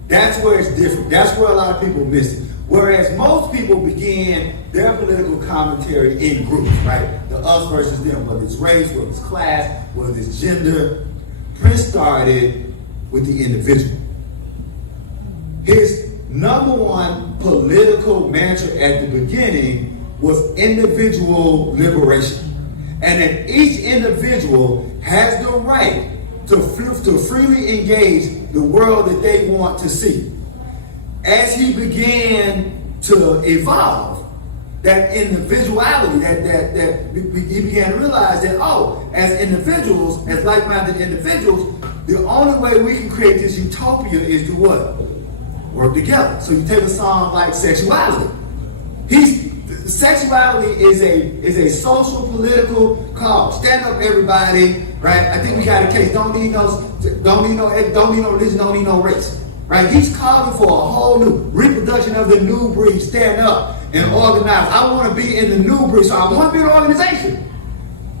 That's where it's different. That's where a lot of people miss it. Whereas most people began their political commentary in groups, right? The us versus them, whether it's race, whether it's class, whether it's gender. Prince started with the individual. His number one political mantra at the beginning was individual liberation. And that each individual has the right to freely engage the world that they want to see. As he began to evolve, that individuality, that he began to realize that, as individuals, as like-minded individuals, the only way we can create this utopia is to what? Work together. So you take a song like Sexuality. Sexuality is a social political cause. Stand up, everybody, right? I think we got a case. Don't need no religion, don't need no race. Right? He's calling for a whole new reproduction of the new breed. Stand up and organize. I want to be in the new breed, so I want to be an organization.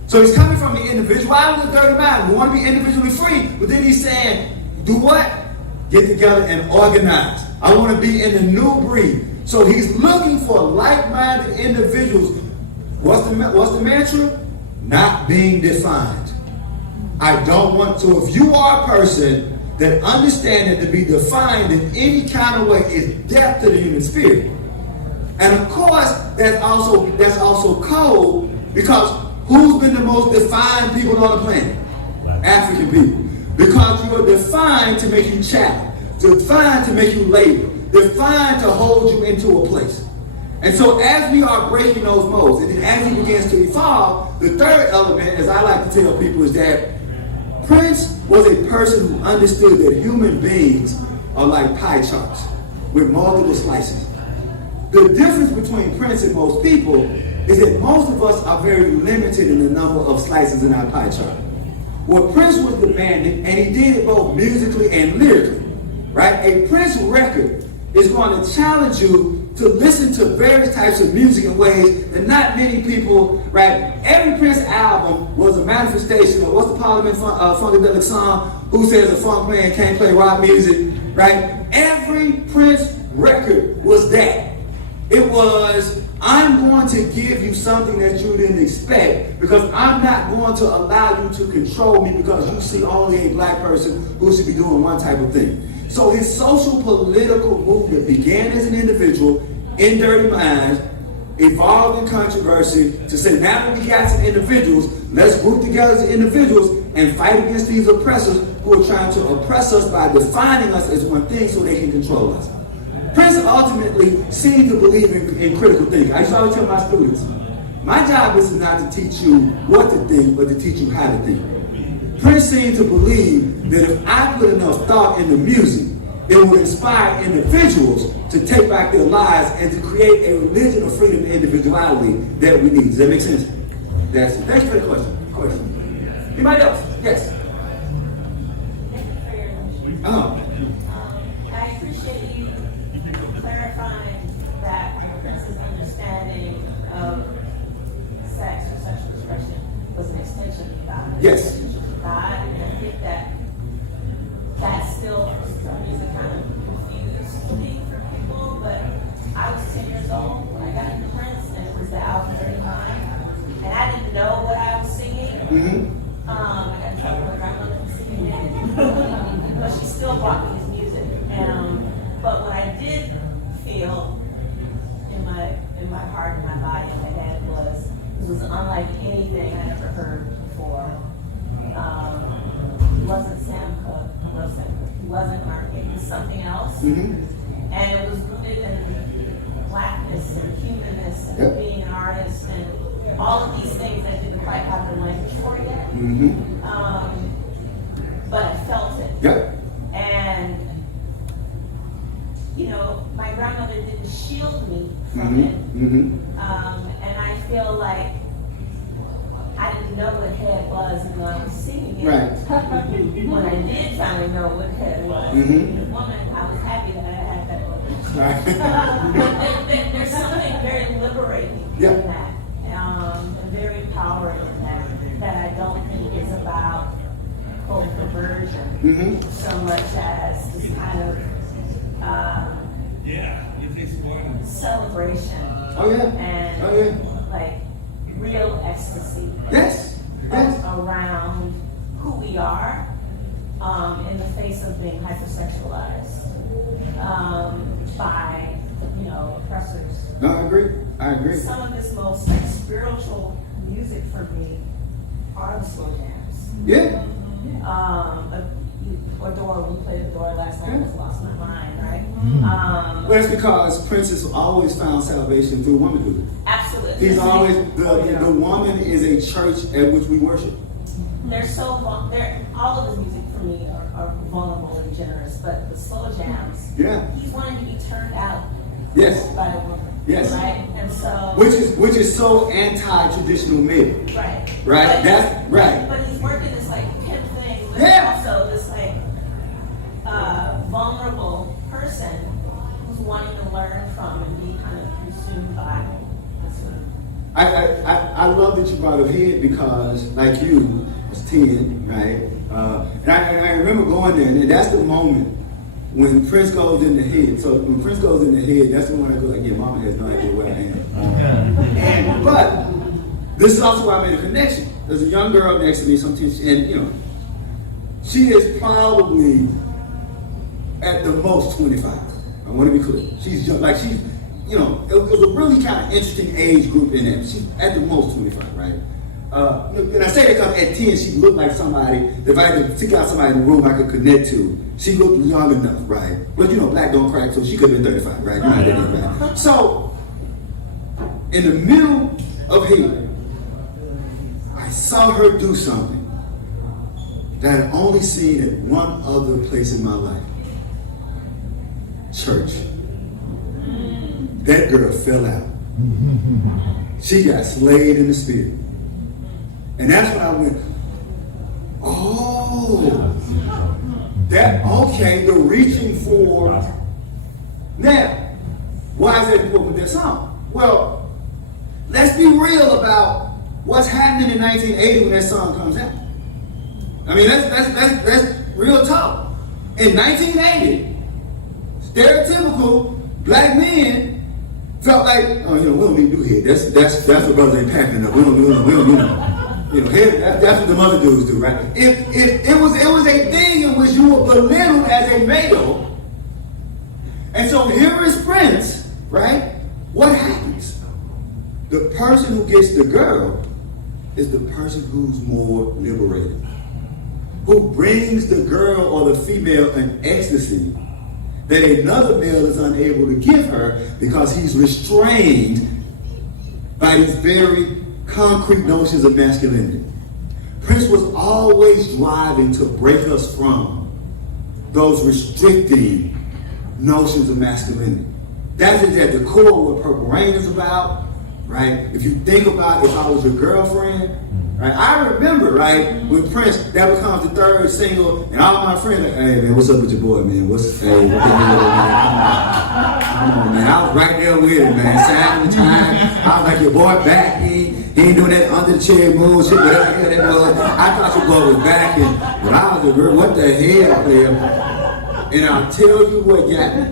So he's coming from the individuality of the dirty mind. We want to be individually free, but then he's saying, do what? Get together and organize. I want to be in the new breed. So he's looking for like-minded individuals. What's the mantra? Not being defined. I don't want to. If you are a person that understand that to be defined in any kind of way is death to the human spirit. And of course, that's also cold, because who's been the most defined people on the planet? African people. Because you are defined to make you chattel, defined to make you labor, defined to hold you into a place. And so as we are breaking those molds, and then as he begins to evolve, the third element, as I like to tell people, is that Prince was a person who understood that human beings are like pie charts with multiple slices. The difference between Prince and most people is that most of us are very limited in the number of slices in our pie chart. What Prince was demanding, and he did it both musically and lyrically, right? A Prince record is going to challenge you to listen to various types of music in ways that not many people, right? Every Prince album was a manifestation of what's the Parliament Funkadelic song? Who says a funk man can't play rock music, right? Every Prince record was that. It was, I'm going to give you something that you didn't expect, because I'm not going to allow you to control me because you see only a black person who should be doing one type of thing. So his social political movement began as an individual in Dirty Minds, evolved in controversy to say, now that we got some individuals, let's group together as individuals and fight against these oppressors who are trying to oppress us by defining us as one thing so they can control us. Prince ultimately seemed to believe in critical thinking. I used to always tell my students, my job is not to teach you what to think, but to teach you how to think. Prince seemed to believe that if I put enough thought into music, it would inspire individuals to take back their lives and to create a religion of freedom and individuality that we need. Does that make sense? That's it. Thanks for the question. Anybody else? Yes. Thank you for your question. I appreciate you clarifying that Prince's understanding of sex or sexual expression was an extension of God. Yes. An extension of God, and I think that still, for some reason, kind of confused me for people, but I was 10 years old when I got into Prince, and it was the album Dirty Mind, and I didn't know what I was singing. I got in trouble with my grandmother for singing it, but she still brought me his music. But what I did feel in my heart, in my body, in my head was, it was unlike anything I ever heard before. He wasn't Sam Cooke. I love Sam Cooke. He wasn't Mark. He was something else. And it was rooted in blackness and humanness and being an artist and all of these things I didn't quite have the language for yet. But I felt it. And, you know, my grandmother didn't from it. Mm-hmm. And I feel like I didn't know what head was when I was singing it. Right. When I did finally know what head was, Mhm. the woman, I was happy that I had that woman. Right. There's something very liberating Yeah. in that, and very empowering in that I don't think is about quote perversion Mm-hmm. so much as this kind of celebration Oh yeah. and Oh yeah. like real ecstasy Yes. Yes. around who we are in the face of being hypersexualized by oppressors. No, I agree. I agree. Some of this most like spiritual music for me are the slow jams. Yeah. Adore, we played Adore last night, I just lost my mind, right? Well, that's because Prince has always found salvation through womanhood. Absolutely. He's always the woman is a church at which we worship. They're all of the music for me are vulnerable and generous, but the slow jams, Yeah. he's wanting to be turned out Yes. by a woman. Yes. Right? And so Which is so anti-traditional male. right. Right. But That's right. But he's working this like pimp thing with Yeah. also this like vulnerable person who's wanting to learn from and be kind of consumed by this one. I love that you brought up head because, like you, was 10, right? And I remember going there, and that's the moment when Prince goes in the head. So when Prince goes in the head, that's the one I go like, yeah, Mama has no idea where I am. But this is also where I made a connection. There's a young girl next to me, and she is probably at the most 25. I want to be clear. She's young, like she's. It was a really kind of interesting age group in there. She's at the most 25, right? And I say that because at 10, she looked like somebody, if I could pick out somebody in the room I could connect to, she looked young enough, right? But black don't crack, so she could have been 35, right? Right. So, in the middle of here, I saw her do something that I'd only seen at one other place in my life. Church. That girl fell out. She got slayed in the spirit. And that's when I went, oh, the reaching for. Now, why is that important with that song? Well, let's be real about what's happening in 1980 when that song comes out. I mean, that's real talk. In 1980, stereotypical black men felt like, we don't need to do head. That's what brothers ain't packing up. We don't do that. Head, that's what the other dudes do, right? If it was a thing in which you were belittled as a male, and so here is Prince, right? What happens? The person who gets the girl is the person who's more liberated, who brings the girl or the female an ecstasy that another male is unable to give her because he's restrained by these very concrete notions of masculinity. Prince was always driving to break us from those restricting notions of masculinity. That is at the core of what Purple Rain is about, right? If you think about if I was your girlfriend, right? I remember, right, when Prince, that becomes the third single, and all my friends like, hey man, what's up with your boy, man? What the deal, man? Come on, man. I was right there with it, man. Sign the time. I was like, your boy back. He ain't doing that under the chair move, shit, whatever that was. I thought your boy was back, but I was like, girl, what the hell, man? And I'll tell you what got me.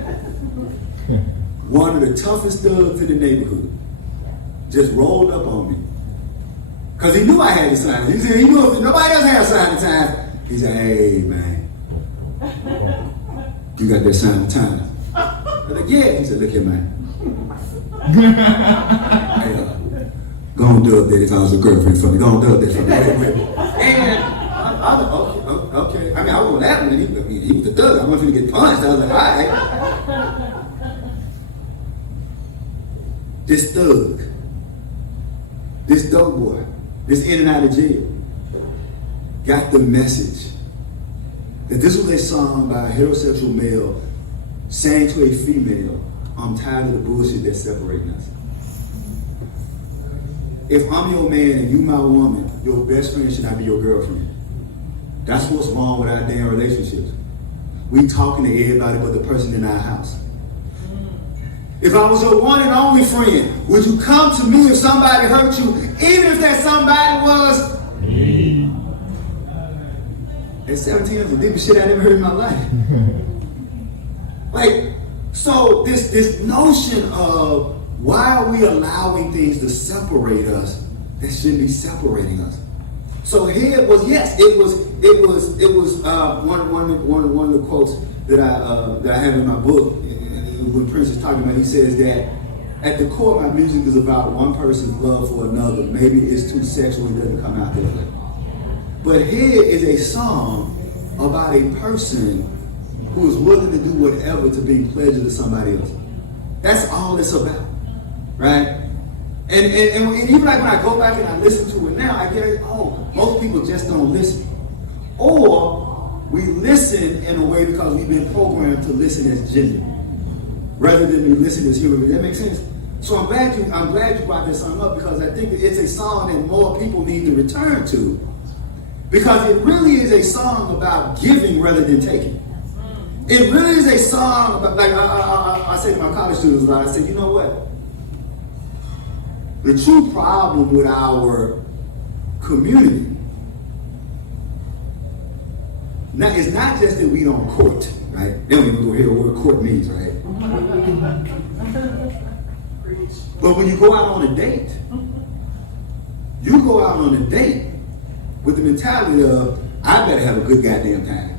One of the toughest thugs in the neighborhood just rolled up on me. Because he knew I had the sign. He said, he knew if nobody else had sign of time. He said, hey, man, you got that sign of time? I was like, yeah. He said, look here, man. Hey, go on do that if I was a girlfriend for me. Go on do that for me. And I was like, okay. I mean, I was on that one. He was the thug. I wasn't going to get punched. I was like, all right. This thug, this dope boy, this in and out of jail, got the message that this was a song by a heterosexual male saying to a female, I'm tired of the bullshit that's separating us. If I'm your man and you my woman, your best friend should not be your girlfriend. That's what's wrong with our damn relationships. We talking to everybody but the person in our house. If I was your one and only friend, would you come to me if somebody hurt you, even if that somebody was me? At 17, that's the biggest shit I ever heard in my life. Like, so this notion of why are we allowing things to separate us that shouldn't be separating us? So here it was, yes, it was one of the quotes that I have in my book. When Prince is talking about, he says that at the core, my music is about one person's love for another. Maybe it's too sexual, it doesn't come out that way. But here is a song about a person who is willing to do whatever to bring pleasure to somebody else. That's all it's about, right? And even like when I go back and I listen to it now, I get it, oh, most people just don't listen. Or we listen in a way because we've been programmed to listen as gender, rather than we listen as human. Does that make sense? So I'm glad you brought this song up, because I think that it's a song that more people need to return to, because it really is a song about giving rather than taking. It really is a song about, like I say to my college students a lot, I say, you know what? The true problem with our community is not just that we don't court, right? They don't even go hear what court means, right? But when you go out on a date, you go out on a date with the mentality of, I better have a good goddamn time.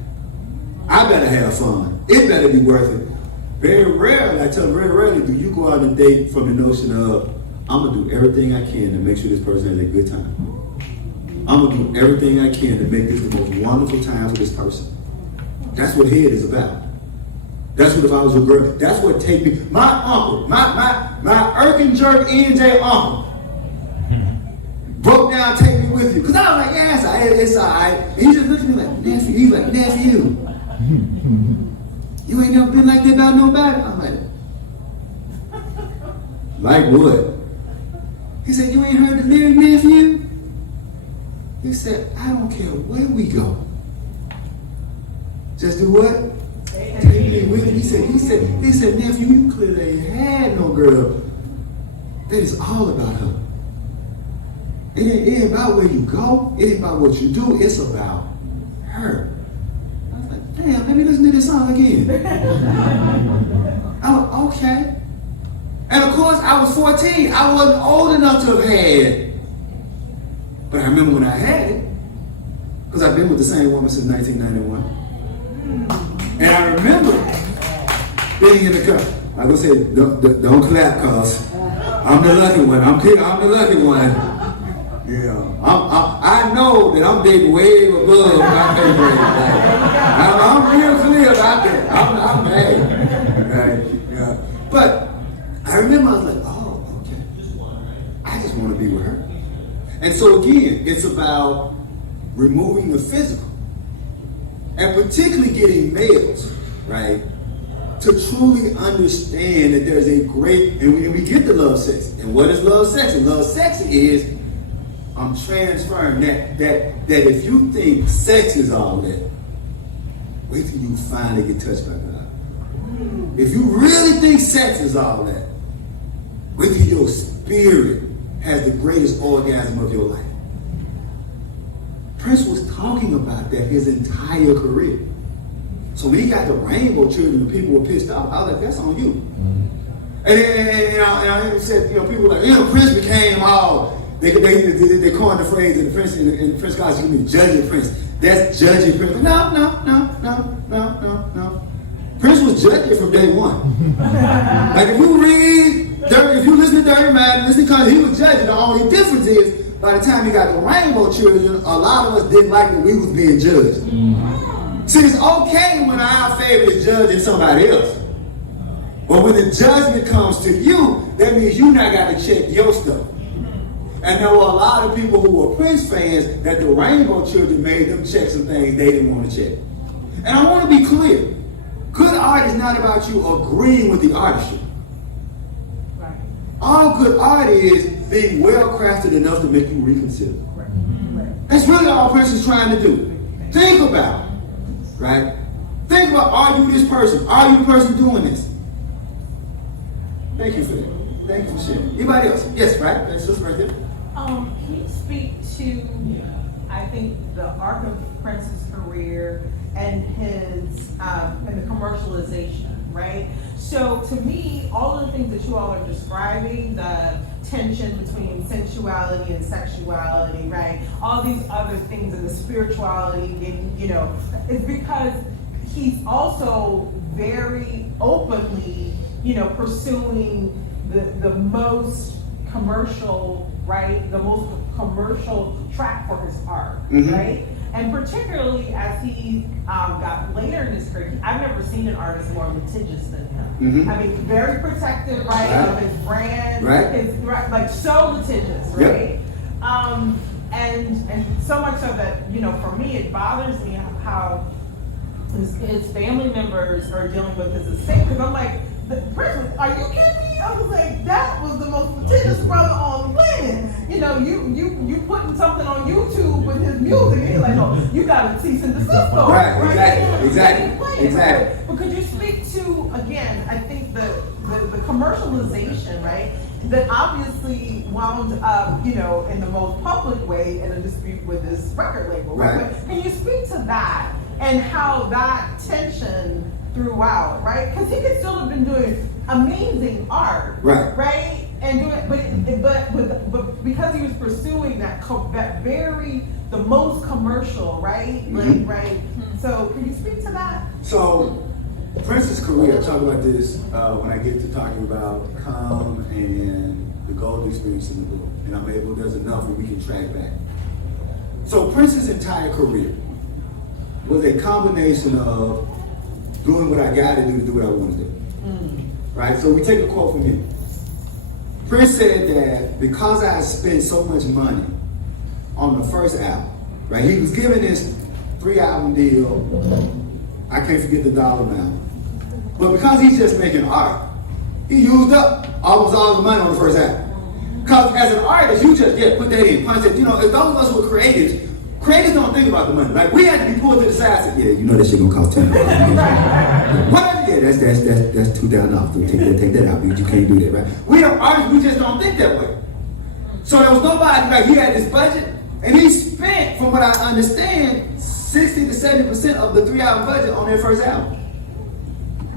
I better have fun. It better be worth it. Very rarely do you go out on a date from the notion of, I'm going to do everything I can to make sure this person has a good time. I'm going to do everything I can to make this the most wonderful time for this person. That's what head is about. That's what if I was a girl, that's what take me. My uncle, my irk and jerk NJ uncle broke down, take me with you. Because I was like, yeah, it's all right. And he just looked at me like, nephew. He's like, nephew. You ain't never been like that about nobody? I'm like what? He said, you ain't heard the lyric, nephew? He said, I don't care where we go. Just do what? Take me with you. He said, nephew, you clearly ain't had no girl. That is all about her. It ain't about where you go. It ain't about what you do. It's about her. I was like, damn, let me listen to this song again. I was, okay. And of course, I was 14. I wasn't old enough to have had. But I remember when I had it, because I've been with the same woman since 1991. And I remember being in the car. Like I said, don't clap, cause I'm the lucky one. I'm the lucky one. Yeah, I know that I'm big way above my pay grade. I'm real clear about that. I'm mad. Right? Yeah. But I remember I was like, oh, okay. I just want to be with her. And so again, it's about removing the physical. And particularly getting males, right, to truly understand that there's a great, and we get the love sexy. And what is love sexy? Love sexy is, I'm transferring that if you think sex is all that, wait till you finally get touched by God. If you really think sex is all that, wait till your spirit has the greatest orgasm of your life. Prince was talking about that his entire career. So when he got the Rainbow Children, people were pissed off. I was like, that's on you. And I said, people were like, Prince became all, they coined the phrase in the Prince college, you mean judging Prince. That's judging Prince. No. Prince was judging from day one. Like if you listen to Dirty Man, listen to he was judging. The only difference is, by the time he got the Rainbow Children, a lot of us didn't like that we was being judged. See, it's okay when our favorite is judging somebody else. But when the judgment comes to you, that means you now got to check your stuff. And there were a lot of people who were Prince fans that the Rainbow Children made them check some things they didn't want to check. And I want to be clear. Good art is not about you agreeing with the artistry. All good art is being well crafted enough to make you reconsider. That's really all Prince is trying to do. Think about it, right? Think about, are you this person? Are you the person doing this? Thank you for that. Thank you for sharing. Anybody else? Yes, right? That's just right there. Can you speak to, I think, the arc of Prince's career and his and the commercialization, right? So to me, all of the things that you all are describing, the tension between sensuality and sexuality, right? All these other things and the spirituality, and it's because he's also very openly, pursuing the most commercial, right? The most commercial track for his art, right? And particularly as he got later in his career, I've never seen an artist more litigious than him. I mean, very protective, right, of his brand, like so litigious, right? And so much of that, for me, it bothers me how his family members are dealing with his estate, because I'm like, Prince, are you kidding me? I was like, that was the most litigious brother on the planet. You putting something on YouTube with his music, and he's like, no, you got to cease and desist. Exactly. But could you speak to, again, I think the commercialization, right? That obviously wound up, in the most public way in a dispute with his record label, right? But can you speak to that and how that tension throughout, right? Because he could still have been doing amazing art, right? And doing, but because he was pursuing the most commercial, right? Right. So, can you speak to that? So, Prince's career, I talk about this when I get to talking about Come and the Golden Experience in the book, and I'm able. There's enough where we can track back. So, Prince's entire career was a combination of doing what I got to do what I want to do. Right? So we take a quote from him. Prince said that because I spent so much money on the first album, right? He was given this 3-album deal. I can't forget the dollar amount. But because he's just making art, he used up almost all the money on the first album. Because as an artist, you just put that in, punch it. As those of us who are creatives don't think about the money. Like, we had to be pulled to the side and say, that shit gonna cost $10. What? Yeah, that's $2,000. Take that out. You can't do that, right? We are artists, we just don't think that way. So there was nobody, he had this budget, and he spent, from what I understand, 60 to 70% of the 3-album budget on their first album.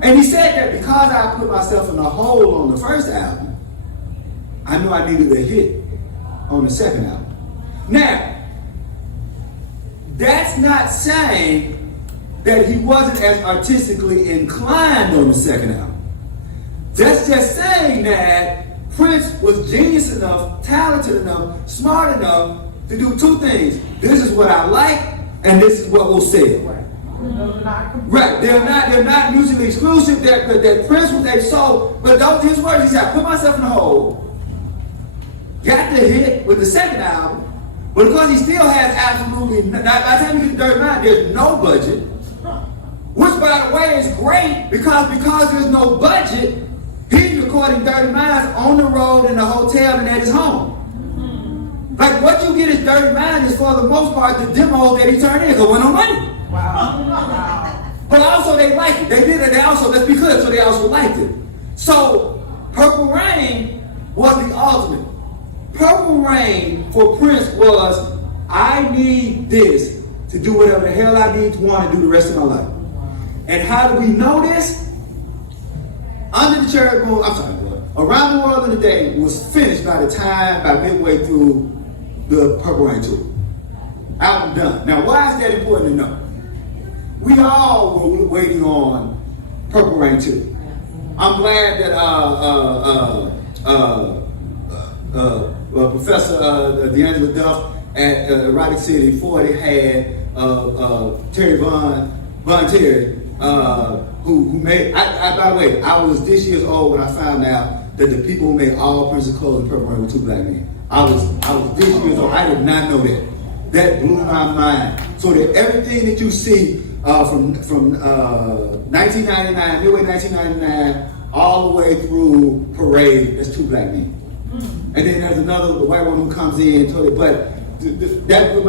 And he said that because I put myself in a hole on the first album, I knew I needed a hit on the second album. Now, that's not saying that he wasn't as artistically inclined on the second album. That's just saying that Prince was genius enough, talented enough, smart enough to do two things. This is what I like, and this is what we'll say. Right. They're not mutually exclusive. That Prince was a soul, but those his words, he said, I put myself in a hole, got the hit with the second album. But because he still has absolutely, by the time you get to Dirty Mind, there's no budget. Which, by the way, is great because there's no budget, he's recording Dirty Minds on the road, in a hotel, and at his home. Like, what you get is Dirty Mind is, for the most part, the demos that he turned in, because there no money. Wow. But also, they liked it. They did it. They also, let's be clear, so they also liked it. So, Purple Rain was the ultimate. Purple Rain for Prince was, I need this to do whatever the hell I need to want to do the rest of my life. And how do we know this? Under the Cherry Moon, Around the World in a Day was finished by midway through the Purple Rain tour. Album done. Now, why is that important to know? We all were waiting on Purple Rain 2. I'm glad that Professor D'Angelo Duff at Erotic City 40 had Terry Von Terry, who made, by the way, I was this year's old when I found out that the people who made all Prince's clothes in Purple Rain were two black men. I was this year's old. I did not know that. That blew my mind. So that everything that you see from 1999, midway 1999, all the way through Parade, that's two black men. And then there's another the white woman who comes in and told it, but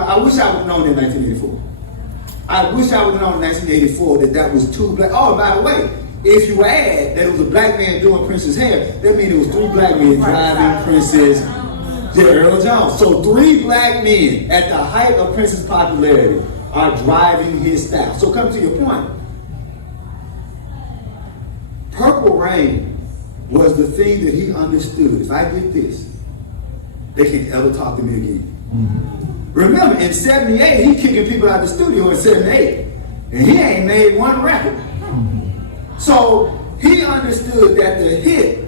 I wish I would have known in 1984. I wish I would have known in 1984 that was two black. Oh, by the way, if you add that it was a black man doing Prince's hair, that means it was three black men driving Prince's Earl Jones. So 3 black men at the height of Prince's popularity are driving his style. So come to your point. Purple Rain was the thing that he understood. If I get this, they can't ever talk to me again. Remember, in 78, he kicking people out of the studio in 78. And he ain't made one record. So he understood that the hit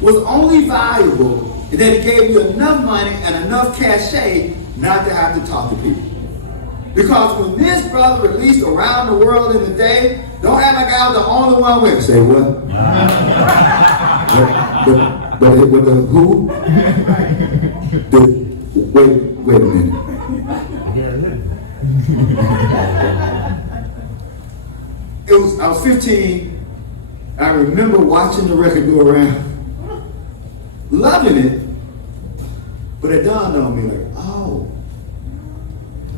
was only valuable and that it gave you enough money and enough cachet not to have to talk to people. Because when this brother released Around the World in a Day, don't act like I was the only one with him. Say what? But the who? Wait a minute. I was 15. I remember watching the record go around, loving it, but it dawned on me like, oh,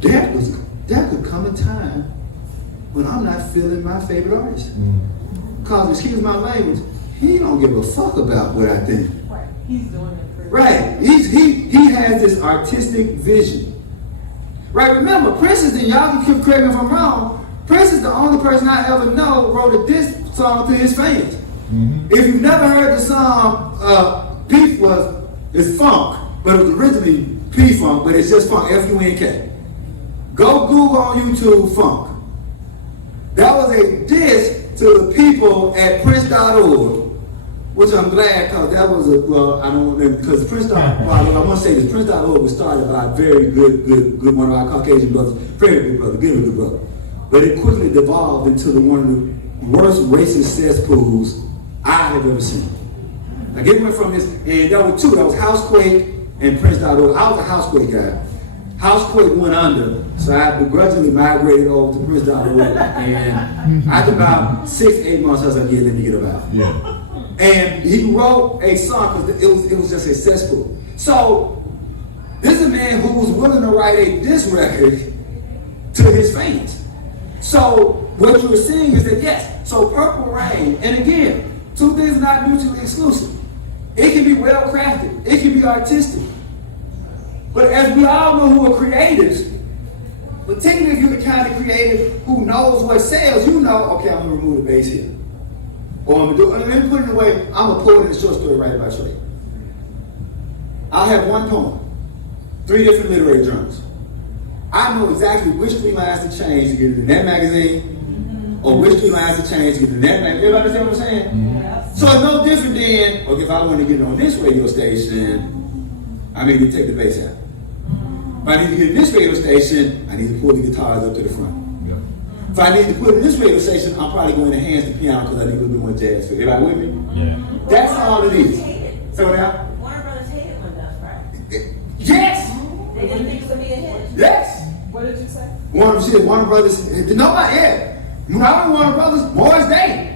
there could come a time when I'm not feeling my favorite artist. Because, excuse my language, he don't give a fuck about what I think. Right. He's doing it for Right. He has this artistic vision. Right, remember, Prince is, and y'all can correct me if I'm wrong, Prince is the only person I ever know wrote a diss song to his fans. If you've never heard the song, Beef it's funk, but it was originally P-Funk, but it's just funk, F-U-N-K. Go Google on YouTube funk. That was a diss to the people at Prince.org, which I'm glad, because that was because Prince.org, I want to say this, Prince.org was started by a very good, one of our Caucasian brothers, very good brother, good brother. But it quickly devolved into one of the worst racist cesspools I have ever seen. Like it went from this, and there were 2, that was Housequake and Prince.org. I was a Housequake guy. Housequake went under, so I begrudgingly migrated over to Prince.org. And after about 6-8 months, I was like, yeah, let me get about it. Yeah. And he wrote a song because it was just a cesspool. So this is a man who was willing to write a diss record to his fans. So what you're seeing is that yes, so Purple Rain, and again, 2 things are not mutually exclusive. It can be well crafted, it can be artistic. But as we all know who are creators, particularly if you're the kind of creative who knows what sells, you know, okay, I'm gonna remove the bass here. Or I'm gonna let me put it away, I'm a poet and a short story writer by trade. I'll have one poem, 3 different literary journals. I know exactly which 3 lines to change to get it in that magazine, or which 3 lines to change to get it in that magazine. Everybody understand what I'm saying? So it's no different than, okay, if I want to get it on this radio station, I need to take the bass out. If I need to get in this radio station, I need to pull the guitars up to the front. If I need to put in this radio station, I'm probably going to enhance the piano because I need a little bit more jazz. Everybody with me? Yeah. That's all it is. So now, Warner Brothers hated when that's right. Yes! They didn't think it would be a hit. Yes! What did you say? Warner Brothers, nobody, yeah. When I was Warner Brothers, Morris Day.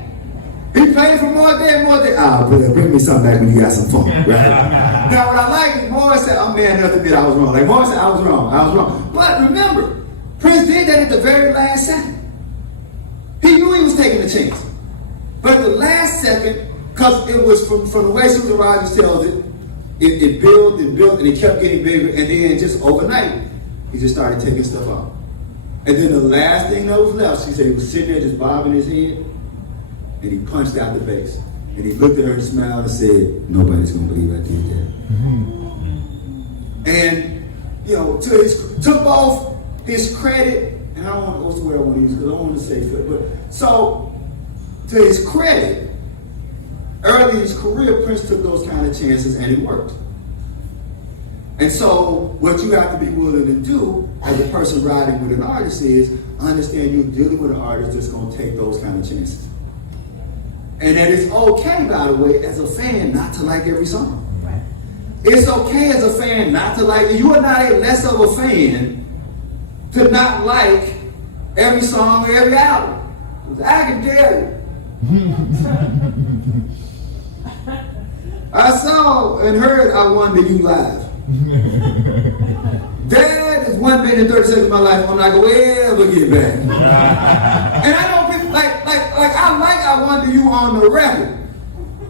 He played for Morris Day and Morris Day. Ah, brother, bring me something back when you got some fun, right? Now, what I like is Morris said, I'm man enough to admit I was wrong. Like Morris said, I was wrong. But remember, Prince did that at the very last second. He knew he was taking a chance. But at the last second, because it was from the way Susan Rogers tells it, it built and built and it kept getting bigger, and then just overnight, he just started taking stuff off. And then the last thing that was left, she said he was sitting there just bobbing his head, and he punched out the bass. And he looked at her and smiled and said, nobody's gonna believe I did that. And, you know, took both his credit, and I don't want, what's the word I want to use, because I don't want to say fit, but so, to his credit, early in his career, Prince took those kind of chances and it worked. And so, what you have to be willing to do as a person riding with an artist is understand you're dealing with an artist that's going to take those kind of chances. And that it's okay, by the way, as a fan, not to like every song. Right. It's okay as a fan not to like, you are not a less of a fan to not like every song or every album. I can tell you. I saw and heard I Wonder You live. That is 1 minute and 30 seconds of my life I'm not gonna ever get back. And I don't get I like I Wonder You on the record.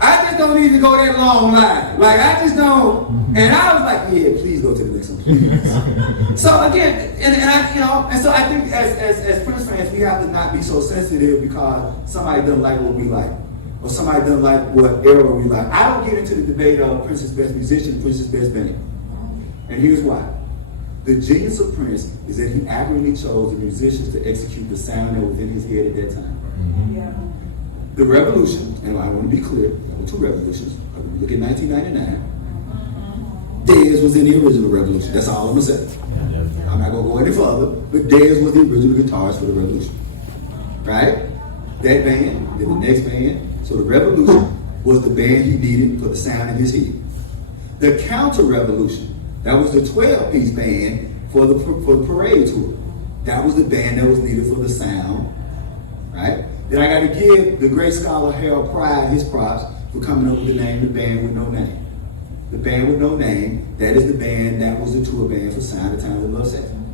I just don't need to go that long live. Like I just don't. And I was like, yeah, please go to the next one, please. So again, and so I think as Prince fans, we have to not be so sensitive because somebody doesn't like what we like, or somebody doesn't like what era we like. I don't get into the debate of Prince's best musician, Prince's best band. And here's why. The genius of Prince is that he accurately chose the musicians to execute the sound that was in his head at that time. Yeah. The revolution, and I want to be clear, there were two revolutions. Look at 1999. Dez was in the original revolution. That's all I'm going to say. I'm not going to go any further, but Dez was the original guitarist for the revolution. Right? That band, then the next band. So the revolution was the band he needed for the sound in his head. The counter-revolution, that was the 12-piece band for the parade tour. That was the band that was needed for the sound. Right? Then I got to give the great scholar Harold Pride his props for coming up with the name The Band With No Name. The Band With No Name, that is the band that was the tour band for Sign of Times and Love Section.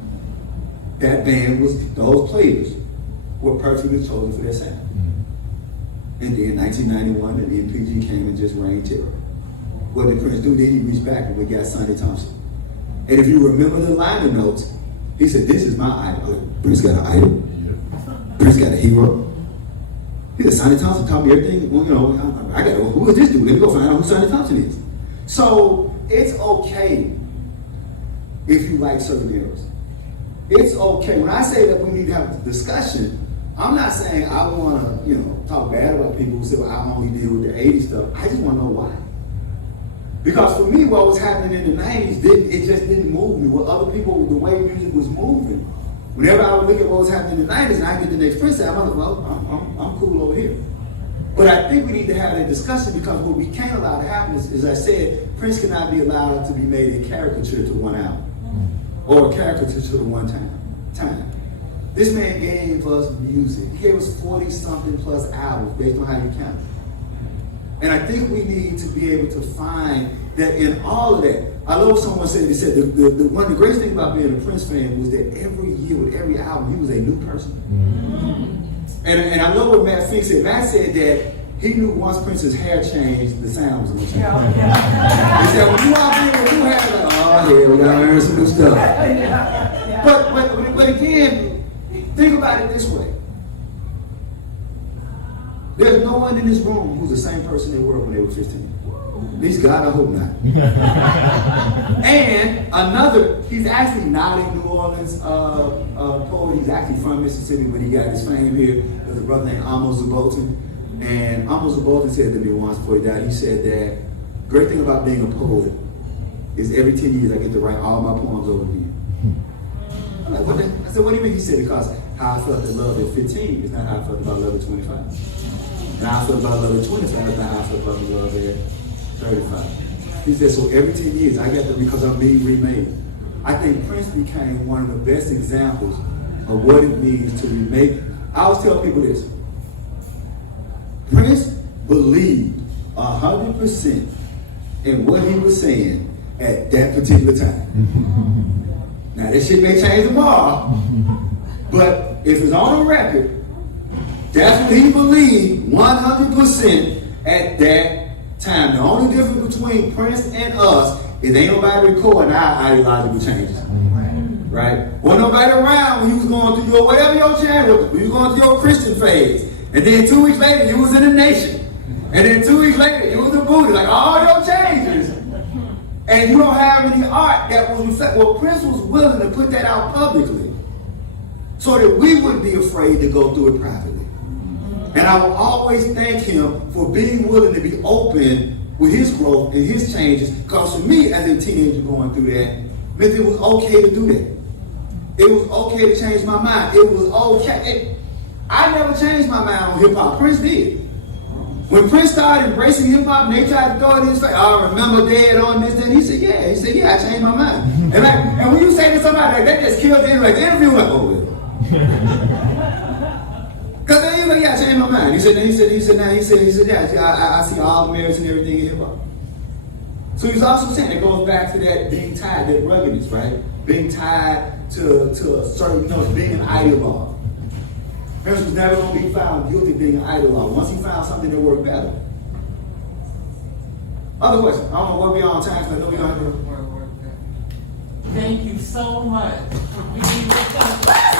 That band was, those players were perfectly chosen for their sound. And then 1991, the MPG came and just reigned terror. What did Prince do? Then he reached back and we got Sonny Thompson. And if you remember the liner notes, he said, this is my idol. Prince got an idol. Prince got a hero. He said, Sonny Thompson taught me everything. Well, I got to, who is this dude? Let me go find out who Sonny Thompson is. So it's okay if you like certain eras. It's okay. When I say that we need to have a discussion, I'm not saying I want to, talk bad about people who say, well, I only deal with the 80s stuff. I just want to know why. Because for me, what was happening in the 90s, it just didn't move me. With other people, the way music was moving, whenever I would look at what was happening in the 90s and I get the next Prince album, I'm like, well, I'm cool over here. But I think we need to have that discussion because what we can't allow to happen is, as I said, Prince cannot be allowed to be made a caricature to one album or a caricature to the one time. This man gave us music. He gave us 40-something plus albums based on how you count. And I think we need to be able to find that in all of that. I love what someone said. They said one of the greatest things about being a Prince fan was that every year with every album, he was a new person. And I love what Matt Fink said. Matt said that he knew once Prince's hair changed, the sound was going to change. He said, when you out there with new hair, like, oh, yeah, we got to learn some new stuff. But again, think about it this way. There's no one in this room who's the same person they were when they were 15. At least God, I hope not. And another, he's actually not a New Orleans poet. He's actually from Mississippi, but he got his fame here. There's a brother named Amos Zabolton. And Amos Zabolton said to me once before he died, he said that great thing about being a poet is every 10 years I get to write all my poems over again. I'm like, I said, what do you mean? He said, because how I felt at love at 15 is not how I felt about love at 25. And how I felt about love at 25 is not how I felt about love at 35. He said, so every 10 years I get to, because I'm being remade. I think Prince became one of the best examples of what it means to remake. I always tell people this. Prince believed 100% in what he was saying at that particular time. Now this shit may change tomorrow, but if it's on the record, that's what he believed 100% at that time. The only difference between Prince and us is ain't nobody recording our ideological changes. Right? Wasn't nobody around when you was going through your, whatever your change was, when you was going through your Christian phase. And then 2 weeks later, you was in the nation. And then 2 weeks later, you was a Buddhist. Like all your changes. And you don't have any art that was reflect. Well, Prince was willing to put that out publicly so that we wouldn't be afraid to go through it privately. And I will always thank him for being willing to be open with his growth and his changes. Because for me, as a teenager going through that, meant it was okay to do that. It was okay to change my mind. It was okay. I never changed my mind on hip hop. Prince did. When Prince started embracing hip hop and they tried to throw it in his face, I remember Dad on this, and he said, yeah. He said, yeah, I changed my mind. And when you say to somebody like that, just killed the interview, like the interview, like, oh, well. Because then he's like, yeah, I changed my mind. He said, yeah, I see all the merits and everything in hip hop. So he's also saying it goes back to that being tied, that ruggedness, right? Being tied to a certain, being an ideologue. Harris was never going to be found guilty of being an ideologue. Once he found something that worked better. Other questions? I don't know what we are on time, so I know we don't have to. Thank you so much for being with us.